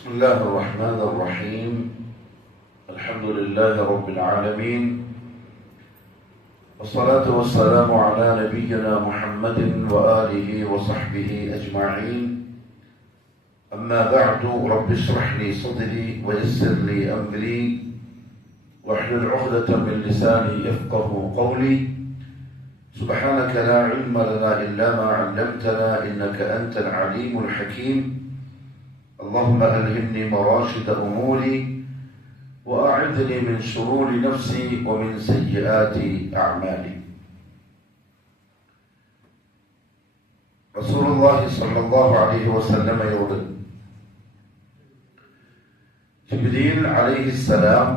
بسم الله الرحمن الرحيم. الحمد لله رب العالمين، والصلاة والسلام على نبينا محمد وآله وصحبه أجمعين. أما بعد، رب اشرح لي صدري ويسر لي أمري واحلل عقدة من لساني يفقه قولي. سبحانك لا علم لنا إلا ما علمتنا إنك أنت العليم الحكيم. اللهم ألهمني مراشد أموري وأعذني من شرور نفسي ومن سيئات أعمالي. رسول الله صلى الله عليه وسلم يقول ജിബ്രീൽ അലൈഹിസ്സലാം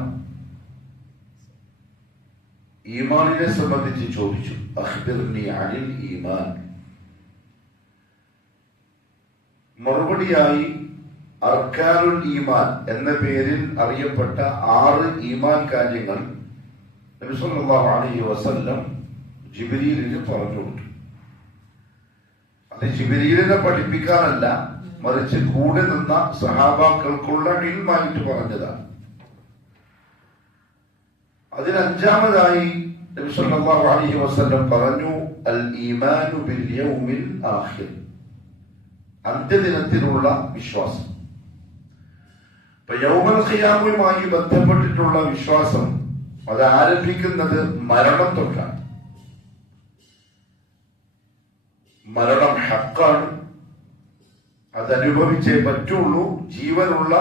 ഈമാനിനെ സംബന്ധിച്ച് ചോദിച്ചു, അഖ്ബിർനി അനിൽ ഈമാൻ. മറുപടിയായി അർക്കാനുൽ ഈമാൻ എന്ന പേരിൽ അറിയപ്പെട്ട 6 ഈമാൻ കാര്യങ്ങൾ നബി സല്ലല്ലാഹു അലൈഹി വസല്ലം ജിബ്രീലിന് പറഞ്ഞു കൊടുത്തു. അത് ജിബ്രീലിനെ പഠിപ്പിക്കാനല്ല, മറിച്ച് കൂടെ നിന്ന സഹാബാക്കൾക്കുള്ള ഇൽമായിട്ട് പറഞ്ഞതാണ്. അതിൽ 5-ാമതായി നബി സല്ലല്ലാഹു അലൈഹി വസല്ലം പറഞ്ഞു, അൽ ഈമാനു ബിൽ യൗമിൽ ആഖിർ, അന്ത്യദിനത്തിലുള്ള വിശ്വാസം. ഇപ്പൊ യൗമൽ ഖിയാമയുമായി ബന്ധപ്പെട്ടിട്ടുള്ള വിശ്വാസം അത് ആരംഭിക്കുന്നത് മരണം തൊട്ടാണ്. മരണം ഹക്കാണ്, അതനുഭവിച്ചേ പറ്റുള്ളൂ ജീവനുള്ള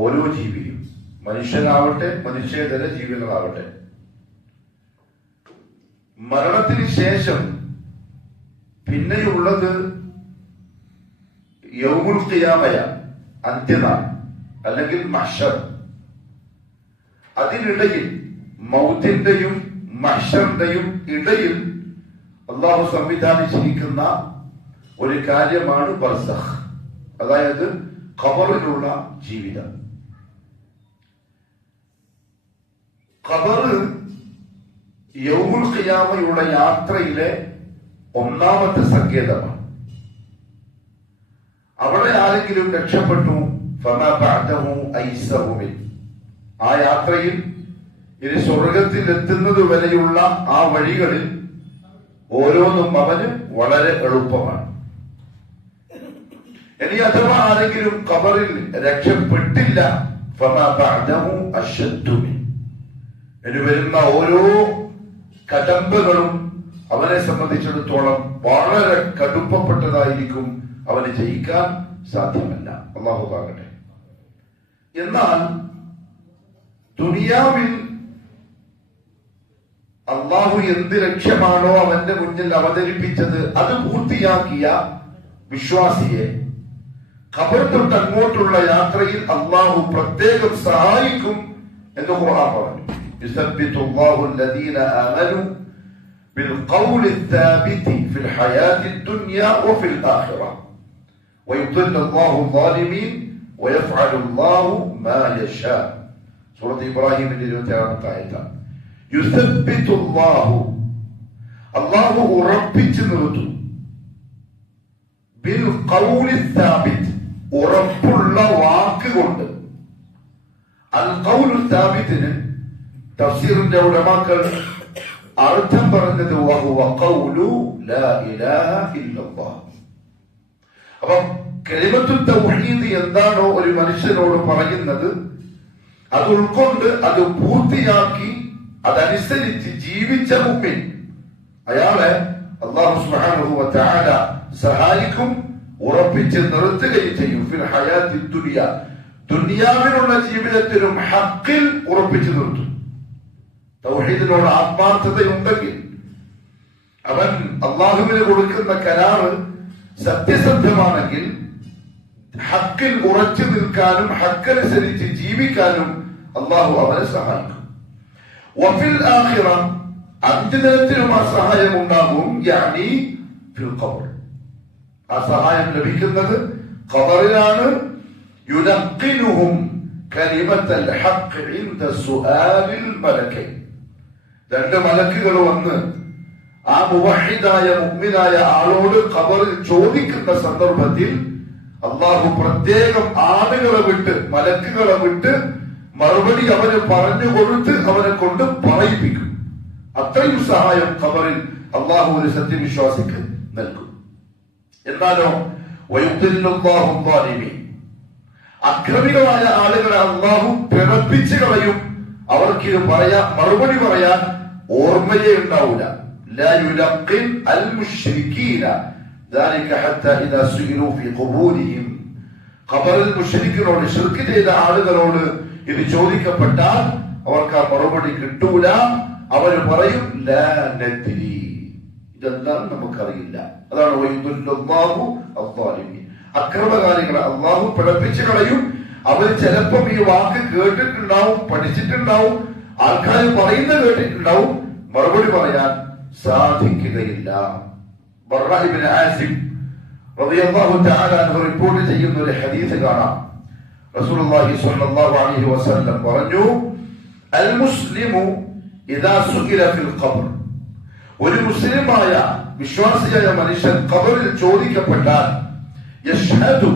ഓരോ ജീവിയും, മനുഷ്യനാവട്ടെ മനുഷ്യേതര ജീവികളാവട്ടെ. മരണത്തിന് ശേഷം പിന്നെയുള്ളത് യൗമുൽ ഖിയാമയ, അന്ത്യനാൾ അല്ലെങ്കിൽ മഹ്ശർ. അതിനിടയിൽ മൗത്തിന്റെയും മഹ്ശറിന്റെയും ഇടയിൽ അള്ളാഹു സംവിധാനിച്ചിരിക്കുന്ന ഒരു കാര്യമാണ് ബർസഖ്, അതായത് ഖബറിലുള്ള ജീവിതം. ഖബർ യൗമുൽ ഖിയാമയുടെ യാത്രയിലെ 1-ാമത്തെ സങ്കേതമാണ്. അവിടെ ആരെങ്കിലും രക്ഷപ്പെട്ടു, ഫമാ ബഅദഹു ഐസറു മിൻ, ആ യാത്രയിൽ ഇനി സ്വർഗത്തിൽ എത്തുന്നത് വരെയുള്ള ആ വഴികളിൽ ഓരോന്നും അവന് വളരെ എളുപ്പമാണ്. ഇനി അഥവാ ആരെങ്കിലും ഖബറിൽ രക്ഷപ്പെട്ടില്ല, ഫമാ ബഅദഹു അശദ്ദു മിൻ, ഇനി വരുന്ന ഓരോ കടമ്പകളും അവനെ സംബന്ധിച്ചിടത്തോളം വളരെ കടുപ്പപ്പെട്ടതായിരിക്കും, അവന് ജയിക്കാൻ സാധ്യമല്ല. അല്ലാഹു ആകട്ടെ. എന്നാൽ ദുനിയാവിൽ അള്ളാഹു എന്ത് ലക്ഷ്യമാണോ അവന്റെ മുന്നിൽ അവതരിപ്പിച്ചത് അത് പൂർത്തിയാക്കിയ വിശ്വാസിയെ ഖബർ തൊട്ട് അങ്ങോട്ടുള്ള യാത്രയിൽ അള്ളാഹു പ്രത്യേകം സഹായിക്കും എന്ന് ഖുർആൻ പറഞ്ഞു. യുസബ്ബിതുല്ലാഹു അല്ലദീന ആമനു بالقول الثابت في الحياة الدنيا وفي الآخرة ويضل الله الظالمين ويفعل الله ما يشاء. സൂറത്ത് ഇബ്രാഹിമിന്റെ 26-ാമത്തെ ആയത്താണ്. യുസബ്ബിതു അല്ലാഹു, അല്ലാഹു ഉറപ്പിച്ചു നിർത്തും, ബിൽ ഖൗലി സാബിത്ത്, ഉറപ്പുള്ള വാക്ക് കൊണ്ട്. അൽ ഖൗലു സാബിത്തിന് തഫ്സീറിന്റെ ഉലമാക്കൾ അർത്ഥം പറഞ്ഞത് വഹുവ ഖൗലു ലാ ഇലാഹ ഇല്ലല്ലാഹ്. അപ്പം കലിമത്തു തൗഹീദ് എന്താണോ ഒരു മനുഷ്യനോട് പറയുന്നത്, അത് ഉൾക്കൊണ്ട് അത് പൂർത്തിയാക്കി അതനുസരിച്ച് ജീവിച്ച മുഅ്മിൻ, അയാളെ അല്ലാഹു സുബ്ഹാനഹു വ തആല സഹായിക്കും, ഉറപ്പിച്ച് നിർത്തുകയും ചെയ്യും. ഫിൽ ഹയാത്തി ദുനിയ, ദുനിയാവിലുള്ള ജീവിതത്തിലും ഹഖിൽ ഉറപ്പിച്ചു നിർത്തും. തൗഹീദിനോട് ആത്മാർത്ഥതയുണ്ടെങ്കിൽ അവൻ അള്ളാഹുവിന് കൊടുക്കുന്ന കരാറ് സത്യസന്ധമാണെങ്കിൽ ഹക്കിൽ ഉറച്ചു നിൽക്കാനും ഹക്കനുസരിച്ച് ജീവിക്കാനും അള്ളാഹു അവനെ സഹായിക്കും. വഫിൽ ആഖിറ, അന്ത്യദിനത്തിലും ആ സഹായം ഉണ്ടാകും. യാനി ഫിൽ ഖബർ, ആ സഹായം ലഭിക്കുന്നത് ഖബറിലാണ്. യുനഖിലുഹും കലിമത്തൽ ഹഖ് ഇൻദ സുആലിൽ മലക്കൈൻ, 2 മലക്കുകൾ വന്ന് ആ മുവഹിദായ മുഅ്മിനായ ആളോട് ഖബറിൽ ചോദിക്കുന്ന സന്ദർഭത്തിൽ അള്ളാഹു പ്രത്യേകം ആളുകളെ വിട്ട്, മലക്കുകളെ വിട്ട് മറുപടി അവന് പറഞ്ഞു കൊടുത്ത് അവനെ കൊണ്ട് പറയിപ്പിക്കും. അത്രയും സഹായം ഖബറിൽ അള്ളാഹു ഒരു സത്യവിശ്വാസിക്ക് നൽകും. എന്നാലോ അക്രമികളായ ആളുകളെ അള്ളാഹു പിറപ്പിച്ചു കളയും. അവർക്ക് മറുപടി പറയാൻ ഓർമ്മയേ ഉണ്ടാവൂല. ഖബറിൽ മുശ്രിക്കിനോട്, ശിർക്ക് ചെയ്ത ആളുകളോട് ഇത് ചോദിക്കപ്പെട്ടാൽ അവർക്ക് ആ മറുപടി കിട്ടൂല. അവര് പറയും ലാ നദ്രി, ഇതെന്താ നമുക്കറിയില്ല. അതാണ് അക്രമകാരികളെ അള്ളാഹു പിഴപ്പിച്ചു കളയും. അവർ ചിലപ്പം ഈ വാക്ക് കേട്ടിട്ടുണ്ടാവും, പഠിച്ചിട്ടുണ്ടാവും, ആൾക്കാർ പറയുന്നത് കേട്ടിട്ടുണ്ടാവും, മറുപടി പറയാൻ സാധിക്കുകയില്ല. ബർറ ഇബ്നു ആസിം റളിയല്ലാഹു തആല അൻഹു റിപ്പോർട്ട് ചെയ്യുന്ന ഒരു ഹദീസ് കാണാം. റസൂലുള്ളാഹി സ്വല്ലല്ലാഹു അലൈഹി വസല്ലം പറഞ്ഞു, അൽ മുസ്ലിമു ഇദാ സുഇല ഫിൽ ഖബർ, ഒരു മുസ്ലിമായ വിശ്വാസിയായ മനുഷ്യൻ ഖബറിൽ ചോദിക്കപ്പെട്ടാൽ യശ്ഹദു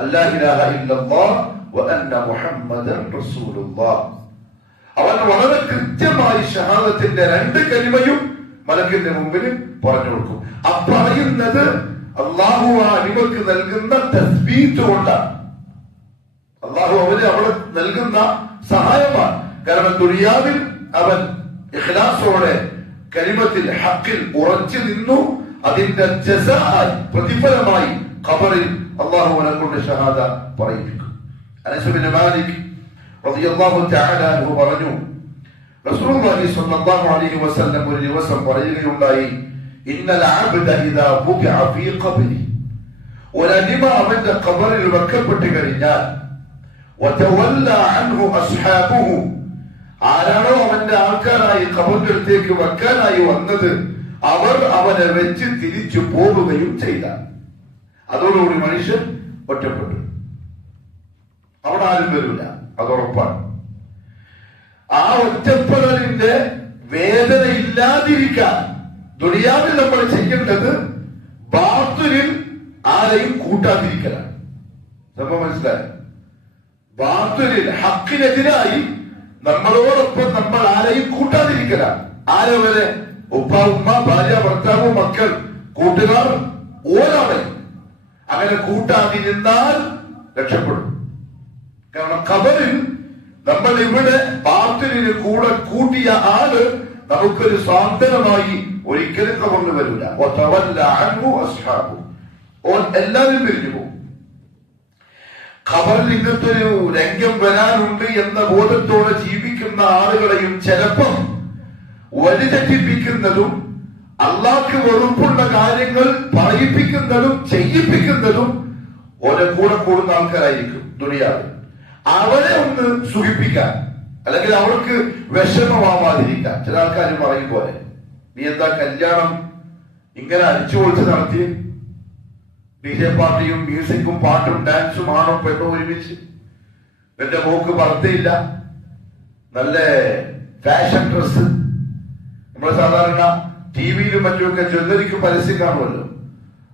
അല്ലാ ഇലാഹ ഇല്ലല്ലാഹ് വ അന്ന മുഹമ്മദൻ റസൂലുള്ളാഹ്, അവൻ വളരെ കൃത്യമായി ഷഹാദത്തിന്റെ 2 കലിമയും മലക്കിന്റെ മുമ്പിൽ പറഞ്ഞു കൊടുക്കും. പറയുന്നത് അള്ളാഹു ആ അടിമക്ക് നൽകുന്ന തസ്ബീത്ത് കൊണ്ടാണ്. അള്ളാഹു അവിടെ നൽകുന്ന സഹായമാണ്. കാരണം ദുനിയാവിൽ അവൻ ഇഖ്ലാസോടെ കലിമത്തിൽ ഹഖിൽ ഉറച്ചു നിന്നു. അതിന്റെ ജസാഅ്, പ്രതിഫലമായി ഖബറിൽ അള്ളാഹു അവനെ കൊണ്ട് ഷഹാദ പറയിപ്പിക്കും. അനസ് ബിൻ മാലിക് റളിയല്ലാഹു തആല അൻഹു പറഞ്ഞു, റസൂലുള്ളാഹി സ്വല്ലല്ലാഹു അലൈഹി വസല്ലം ഒരു ദിവസം പറയുകയുണ്ടായി, ഇന്നൽ അബ്ദ ഇദാ വുദിഅ ഫീ ഖബ്രി, ഒരടിമ അവന്റെ ഖബറിൽ വെക്കപ്പെട്ട് കഴിഞ്ഞാൽ വതവല്ല അൻഹു അസ്ഹാബുഹു, ആരാണോ അവന്റെ ആൾക്കാരായി ഖബറിന്റെ അടുത്തേക്ക് വെക്കാനായി വന്നത് അവർ അവനെ വെച്ച് തിരിച്ചു പോകുകയും ചെയ്താൽ അതോടുകൂടി മനുഷ്യൻ ഒറ്റപ്പെട്ടു. അവിടെ ആരും വരില്ല, അതുറപ്പാണ്. ആ ഒറ്റപ്പെടലിന്റെ വേദന ഇല്ലാതിരിക്കാൻ ദുനിയാവിൽ നമ്മൾ ചെയ്യേണ്ടത് ബാത്തുലിൽ ആരെയും കൂട്ടാതിരിക്കലാണ്. നമ്മൾ മനസ്സിലായി, ബാത്തുലിൽ ഹക്കിനെതിരായി നമ്മളോടൊപ്പം നമ്മൾ ആരെയും കൂട്ടാതിരിക്കലാണ്. ആരവരെ? ഉപ്പ, ഉമ്മ, ഭാര്യ, ഭർത്താവ്, മക്കൾ, കൂട്ടുകാർ, ഓരാളെ അങ്ങനെ കൂട്ടാതിരുന്നാൽ രക്ഷപ്പെടും. കാരണം ഖബറിൽ നമ്മൾ ഇവിടെ ബാത്തിലിന് കൂടെ കൂട്ടിയ ആള് നമുക്കൊരു സ്വാന്തനമായി ഒരിക്കലും ഖബറിൽ വരില്ല. എല്ലാവരും പിരിഞ്ഞു പോകും. ഖബറിൽ ഇങ്ങനത്തെ ഒരു രംഗം വരാനുണ്ട് എന്ന ബോധത്തോടെ ജീവിക്കുന്ന ആളുകളെയും ചിലപ്പം വഴിതെറ്റിപ്പിക്കുന്നതും അള്ളാഹ്ക്ക് വെറുപ്പുള്ള കാര്യങ്ങൾ പറയിപ്പിക്കുന്നതും ചെയ്യിപ്പിക്കുന്നതും ഓരോ കൂടെ കൂടുന്ന ആൾക്കാരായിരിക്കും ദുനിയാവിൽ. അവരെ ഒന്ന് സുഖിപ്പിക്കാൻ, അല്ലെങ്കിൽ അവർക്ക് വിഷമമാവാതിരിക്കാൻ. ചില ആൾക്കാർ പറയും പോലെ, നീ എന്താ കല്യാണം ഇങ്ങനെ അടിച്ചുപൊളിച്ച് നടത്തി? DJ പാർട്ടിയും മ്യൂസിക്കും പാട്ടും ഡാൻസും ആണോ പെണ്ണോ ഒരുമിച്ച്? എന്റെ മോക്ക് ഭർത്തയില്ല, നല്ല ഫാഷൻ ഡ്രസ്. നമ്മൾ സാധാരണ ടിവിയിലും മറ്റുമൊക്കെ ജ്വല്ലറിക്ക് പരസ്യം കാണുമല്ലോ.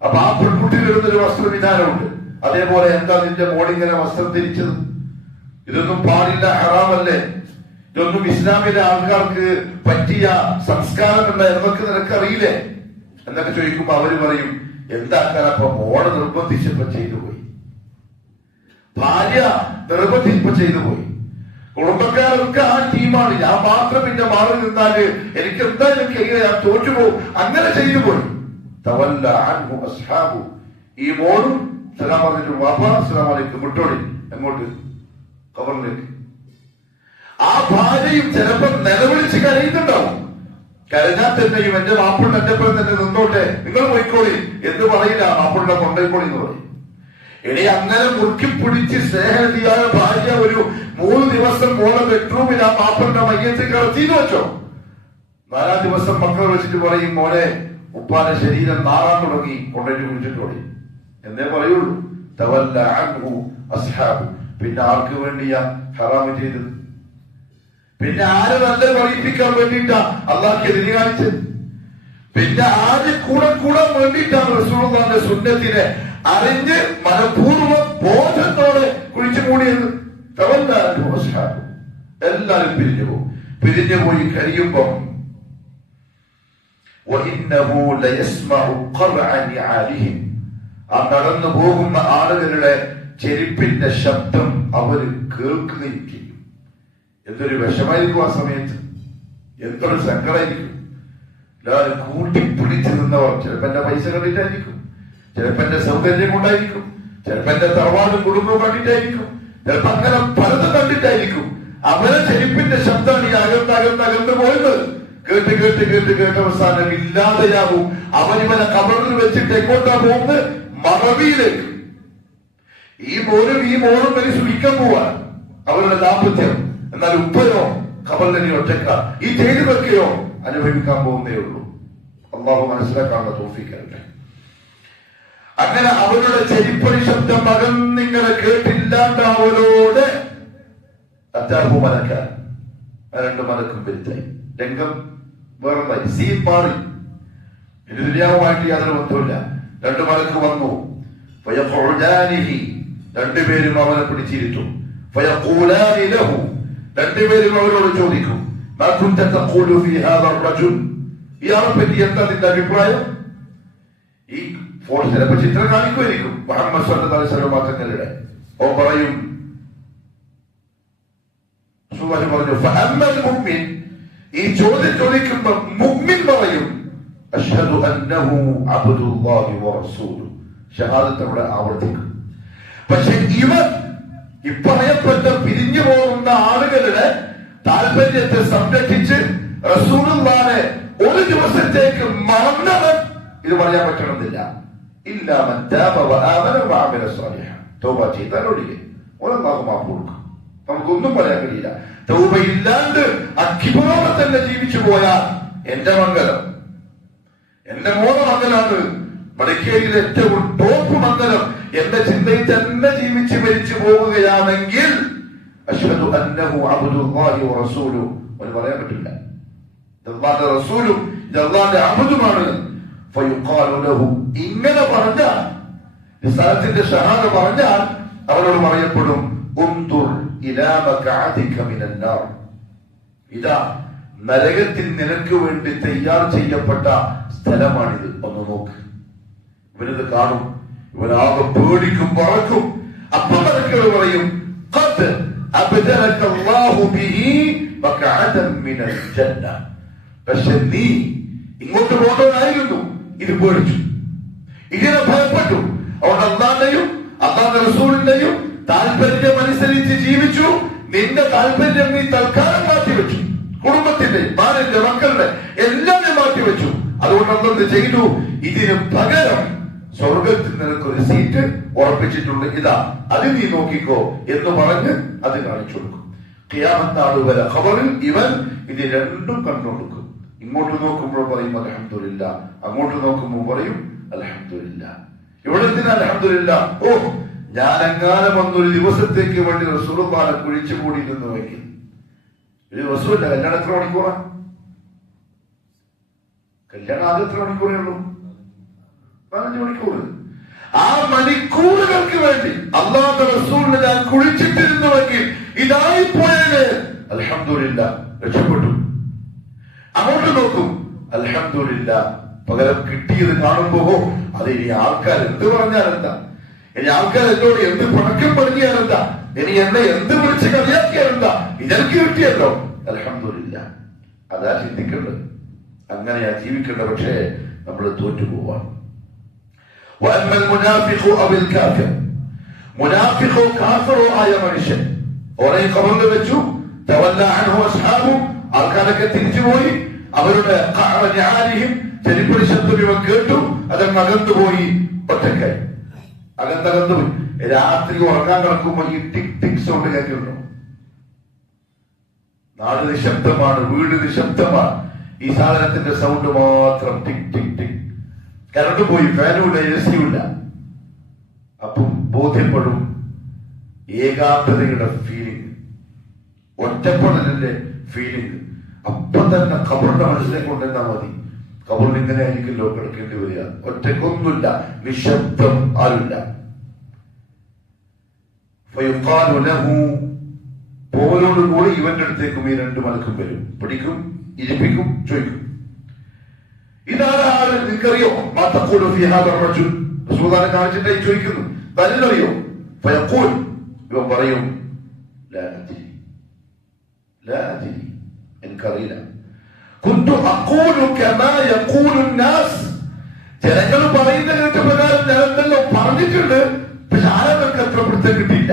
അപ്പൊ ആ പെൺകുട്ടിയിൽ ഇടുന്നൊരു വസ്ത്രവിധാനമുണ്ട്. അതേപോലെ എന്താ നിന്റെ മോളിങ്ങനെ വസ്ത്രം ധരിച്ചത്? ഇതൊന്നും പാടില്ല, ഹറാമല്ലേ? ഇതൊന്നും ഇസ്ലാമിലെ ആൾക്കാർക്ക് പറ്റിയ സംസ്കാരമല്ല എന്നൊക്കെ നിനക്കറിയില്ലേ എന്നൊക്കെ ചോദിക്കുമ്പോ അവര് പറയും, എന്താക്കാൻ? അപ്പൊ മോള് നിർബന്ധിച്ചപ്പോ ചെയ്തു പോയി, ഭാര്യ നിർബന്ധിച്ചപ്പോ ചെയ്തു പോയി, കുടുംബക്കാരൊക്കെ ആ ടീമാണ്, ഞാൻ മാത്രം പിന്നെ മാറി നിന്നാല് എനിക്ക് എന്തായാലും ഞാൻ തോറ്റുപോകും, അങ്ങനെ ചെയ്തു പോയി. തവല്ല അൻഹു അസ്ഹാബു, ഈ മോളും സലാം പറഞ്ഞിട്ട് വാപ്പാ അസ്സലാമു അലൈക്കും മുട്ടോടി എങ്ങോട്ട്? ഖബറിലേക്ക്. ആ ഭാര്യയും ചിലപ്പോൾ നിലവിളിച്ച് കരയുന്നുണ്ടാവും. കരഞ്ഞാൽ തന്നെയും എന്റെ മാപ്പിളിന് എന്റെ പേര് തന്നെ നിന്നോട്ടെ, നിങ്ങൾ പോയിക്കോളി എന്ന് പറയില്ല, മാപ്പിളിനെ കൊണ്ടേക്കോളി എന്ന് പറയും. ഇനി അങ്ങനെ മുറുക്കി പിടിച്ച് സ്നേഹനിധിയായ ഭാര്യ ഒരു 3 ദിവസം മോളെ ബെഡ്റൂമിൽ ആ മാപ്പിളിന്റെ മയ്യത്തിൽ കിടത്തിന്ന് വെച്ചോ. 4ാം ദിവസം മക്കൾ വെച്ചിട്ട് പറയും, മോനെ ഉപ്പാന്റെ ശരീരം നാറാൻ തുടങ്ങി, കൊണ്ടേറ്റ് കുഴിച്ചിട്ടോളി എന്നേ പറയുള്ളൂ. തവല്ല അൻഹു അസ്ഹാബു, പിന്നെ ആർക്ക് വേണ്ടിയാ ഹറാമ് ചെയ്തത്? പിന്നെ ആര് നല്ല പറയിപ്പിക്കാൻ വേണ്ടിയിട്ടാ അള്ളാഹ്ക്ക് എതിര് കാണിച്ചത്? പിന്നെ ആര് കൂടെ കൂടാൻ വേണ്ടിയിട്ടാണ് റസൂലുള്ളാഹിന്റെ സുന്നത്തിനെ അറിഞ്ഞ് മനഃപൂർവ്വം ബോധത്തോടെ കുഴിച്ചു മൂടിയത്. എല്ലാരും പിരിഞ്ഞു പോകും. പിരിഞ്ഞു പോയി കഴിയുമ്പം ആ നടന്നു പോകുന്ന ആളുകളുടെ ചെരുപ്പിന്റെ ശബ്ദം അവര് കേൾക്കുകയും ചെയ്യും. എന്തൊരു വിഷമായിരിക്കും ആ സമയത്ത്, എന്തൊരു സങ്കടമായിരിക്കും. എല്ലാവരും കൂട്ടിപ്പിടിച്ച് നിന്നവർ ചിലപ്പോ എന്റെ പൈസ കണ്ടിട്ടായിരിക്കും, ചിലപ്പോ എന്റെ സൗകര്യം കൊണ്ടായിരിക്കും, ചിലപ്പോ എന്റെ തറവാടും കുടുംബം കണ്ടിട്ടായിരിക്കും, ചിലപ്പോ അങ്ങനെ പലതും കണ്ടിട്ടായിരിക്കും. അവരെ ചെരുപ്പിന്റെ ശബ്ദമാണ് ഈ അകന്നകന്ന് പോയത്. കേട്ട് കേട്ട് കേട്ട് കേട്ട് അവസാനം ഇല്ലാതെയാകും. അവനിവനെ കബറിൽ വെച്ചിട്ട് എങ്ങോട്ടാ പോകുന്നത്? മറവിയിലേക്ക്. ഈ മോനും വരെ സുഖിക്കാൻ പോവാൻ അവരുടെ ദാമ്പത്യം. എന്നാൽ ഉപ്പയോ കബറിനെ ഒറ്റക്ക, ഈ ചെയ്തു വെക്കുകയോ അനുഭവിക്കാൻ പോകുന്നേ ഉള്ളൂ. അള്ളാഹു മനസ്സിലാക്കാനുള്ള തൗഫീഖ്. അങ്ങനെ അവരുടെ ചെരിപ്പടി ശബ്ദം മകന്നിങ്ങനെ കേട്ടില്ലാണ്ടാവലോടെ അറ്റാഹു മലക്കാൻ രണ്ട് മലക്കും വരുത്തായി. രംഗം വേറെന്തായി, സീൻ മാറി. ഇത് ദുനിയാവുമായിട്ട് യാതൊരു ബന്ധമില്ല. രണ്ടു മലക്ക് വന്നു. രണ്ടുപേരും അവനെ പിടിച്ചിരുത്തും. രണ്ടുപേരും അവരോട് ചോദിക്കും, ഇയാളെ പറ്റി എന്താ നിന്റെ അഭിപ്രായം? ഈ ഫോട്ടോ ചിലപ്പോ ചിത്രം കാണിക്കുമായിരിക്കും. മുഹമ്മദ് സല്ലല്ലാഹു അലൈഹി വസല്ലം തങ്ങളുടെ ഓ പറയും, പറഞ്ഞു ഫഅമ്മൽ മുഅ്മിൻ, ഈ ചോദ്യം ചോദിക്കുമ്പോ മുഅ്മിൻ പറയും അശ്ഹദു അന്നഹു അബ്ദുല്ലാഹി വറസൂലുഹു, ഷഹാദത്ത് അവിടെ ആവർത്തിക്കും. പക്ഷെ ഇവർ ഇപ്പറയപ്പെട്ട പിരിഞ്ഞു പോകുന്ന ആളുകളുടെ താല്പര്യത്തെ സംരക്ഷിച്ച് റസൂലുള്ളാഹിനെ ഒരു ദിവസത്തേക്ക് മറന്നവൻ ഇത് പറയാൻ പറ്റണമെന്നില്ല. ഇല്ലാമൻ താബ വആമന വഅമില സ്വാലിഹൻ, തൗബ ചെയ്താൽ ഒഴികെ അല്ലാഹു മാഫ് കൊടുക്കും. നമുക്കൊന്നും പറയാൻ കഴിയില്ല. തൗബ ഇല്ലാണ്ട് അക്കിബറോടെ തന്നെ ജീവിച്ചു പോയാൽ എന്റെ മംഗലം, എന്റെ മംഗലാണ് മടക്കേരിയിലെ ഏറ്റവും ടോപ്പ് മംഗലം. എന്റെ ചിന്തയിൽ തന്നെ ജീവിച്ച് മരിച്ചു പോവുകയാണെങ്കിൽ അശ്ഹദു അന്നഹു അബ്ദുല്ലാഹി വറസൂലുഹു എന്ന് പറയാൻ പറ്റില്ല. അല്ലാഹുവിന്റെ റസൂലും അല്ലാഹുവിന്റെ അബ്ദുമാണ്. ഫയുഖാലു ലഹു, ഇങ്ങനെ പറഞ്ഞാൽ റിസാലത്തിന്റെ ഷഹാദ പറഞ്ഞാൽ അവരോട് പറയപ്പെടും ഉൻദുർ ഇലാ മഖഅദിക മിനൻ നാർ, ഇതാ നരകത്തിൽ നിനക്ക് വേണ്ടി തയ്യാർ ചെയ്യപ്പെട്ട സ്ഥലമാണിത്, ഒന്ന് നോക്ക്. ഇവനിത് കാണും, ഇവനാകെ പേടിക്കും, പറക്കും. അപ്പം മലക്കുകൾ പറയും ഖദ് അബ്ദലക അല്ലാഹു ബിഹി മഖഅദൻ മിനൽ ജന്ന, പക്ഷെ നീ ഇങ്ങോട്ട് പോകേണ്ടതായിരുന്നു, ഇത് പേടിച്ചു, ഇതിനെ ഭയപ്പെട്ടു. അതുകൊണ്ട് അല്ലാഹുവിന്റെയും അല്ലാഹുവിന്റെ റസൂലിന്റെയും താല്പര്യം അനുസരിച്ച് ജീവിച്ചു. നിന്റെ താല്പര്യം നീ തൽക്കാലം മാറ്റിവെച്ചു, കുടുംബത്തിന്റെ ഭാര്യന്റെ മക്കളുടെ എല്ലാം മാറ്റിവെച്ചു. അതുകൊണ്ട് എന്ത് ചെയ്തു? ഇതിന് പകരം സ്വർഗത്തിൽ നിനക്കൊരു സീറ്റ് ഉറപ്പിച്ചിട്ടുണ്ട്, ഇതാ അത് നീ നോക്കിക്കോ എന്ന് പറഞ്ഞ് അത് കാണിച്ചു കൊടുക്കും. ഖിയാമത്ത് നാൾ വരെ ഖബറിൽ ഇവൻ ഇത് രണ്ടും കണ്ടുകൊടുക്കും. ഇങ്ങോട്ട് നോക്കുമ്പോൾ പറയും അൽഹംദുലില്ലാഹ്, അങ്ങോട്ട് നോക്കുമ്പോൾ പറയും അൽഹംദുലില്ലാഹ്. ഇവിടെ എന്തിനാ അൽഹംദുലില്ലാഹ്? ഓ, ഞാനെങ്ങാനും വന്നൊരു ദിവസത്തേക്ക് വേണ്ടി റസൂലുള്ളാഹിനെ കുഴിച്ചു കൂടിയിരുന്നുവെങ്കിൽ. ഒരു ദിവസമില്ല, കല്യാണം എത്ര മണിക്കൂറാ? കല്യാണം ആദ്യം എത്ര മണിക്കൂറേ ഉള്ളൂ? 15 മണിക്കൂർ. ആ മണിക്കൂറുകൾക്ക് വേണ്ടി അല്ലാഹുവിന്റെ റസൂലിനെ ഞാൻ കുഴിച്ചിട്ടിരുന്നുവെങ്കിൽ ഇതായിപ്പോയത് അൽഹംദുലില്ലാഹ്, രക്ഷപ്പെട്ടു. അങ്ങോട്ട് നോക്കും അൽഹംദുലില്ലാഹ്, പകരം കിട്ടിയത് കാണുമ്പോ അത് ഇനി ആൾക്കാർ എന്ത് പറഞ്ഞാലെന്താ, ഇനി ആൾക്കാർ എന്നോട് എന്ത് പണക്കം പണിയാനെന്താ, ഇനി എന്നെ എന്ത് വിളിച്ച് കളിയാക്കിയാലെന്താ, ഇതെനിക്ക് കിട്ടിയല്ലോ അൽഹംദുലില്ലാഹ്. അതാ ചിന്തിക്കേണ്ടത്, അങ്ങനെയാ ജീവിക്കേണ്ടത്. പക്ഷേ നമ്മൾ തോറ്റുപോവാണ്. മുനാഫിഖോ കാഫിറോ ആയ മനുഷ്യൻ ഓരോ ഖബറിൽ വെച്ചു ആൾക്കാരൊക്കെ തിരിച്ചുപോയി. അവരുടെ ചെരിപ്പടി ശബ്ദം ഇവൻ കേട്ടു, അതങ്ങ് അകന്നുപോയി, ഒറ്റക്കായി അകന്നകന്നുപോയി. രാത്രി ഉറങ്ങാൻ കിടക്കുമ്പോ ഈ ടിക് ടിക് സൗണ്ട് കേൾക്കുന്നു. നാട് നിശബ്ദമാണ്, വീട് നിശബ്ദമാണ്, ഈ സാധനത്തിന്റെ സൗണ്ട് മാത്രം ടിക് ടിക് ടിക്. കറണ്ട് പോയി, ഫാനുമില്ല, എസിയുമില്ല. അപ്പം ബോധ്യപ്പെടും ഏകാന്തതയുടെ ഫീലിംഗ്, ഒറ്റപ്പെടലിന്റെ ഫീലിംഗ്. അപ്പം തന്നെ ഖബറിന്റെ മനസ്സിലേക്ക് കൊണ്ടുവന്നാൽ മതി. ഖബറിൽ ഇങ്ങനെ ആയിരിക്കുമല്ലോ കിടക്കേണ്ടി വരിക. ഒറ്റക്കൊന്നുമില്ല, നിശബ്ദം, ആരുമില്ല. ഫയുഖാലു ലഹു, പോലോടുകൂടി ഇവന്റെ അടുത്തേക്കും ഈ രണ്ട് മലക്കും വരും, പിടിക്കും, ഇരിപ്പിക്കും, ചോദിക്കും, ഇതാണ് ആള്, നിങ്ങൾക്കറിയോ? മാ തഖൂലു ഫീ ഹാദാ റജുൽ, റസൂലുള്ളാഹിനെ കാണിച്ചിട്ടായി ചോദിക്കുന്നു, തനിക്കറിയോ? ഫയഖൂൽ, ഇവൻ പറയും, ലാ അദ്രി, ലാ അദ്രി, എനിക്കറിയില്ല. കുന്തു അഖൂലു കമാ യഖൂലു നാസ്, ജനങ്ങൾ പറയുന്ന കേട്ട പ്രകാരം ഞാൻ എന്തെല്ലോ പറഞ്ഞിട്ടുണ്ട്, പക്ഷെ ആരവർക്ക് അത്ര പിടുത്തം കിട്ടിയില്ല.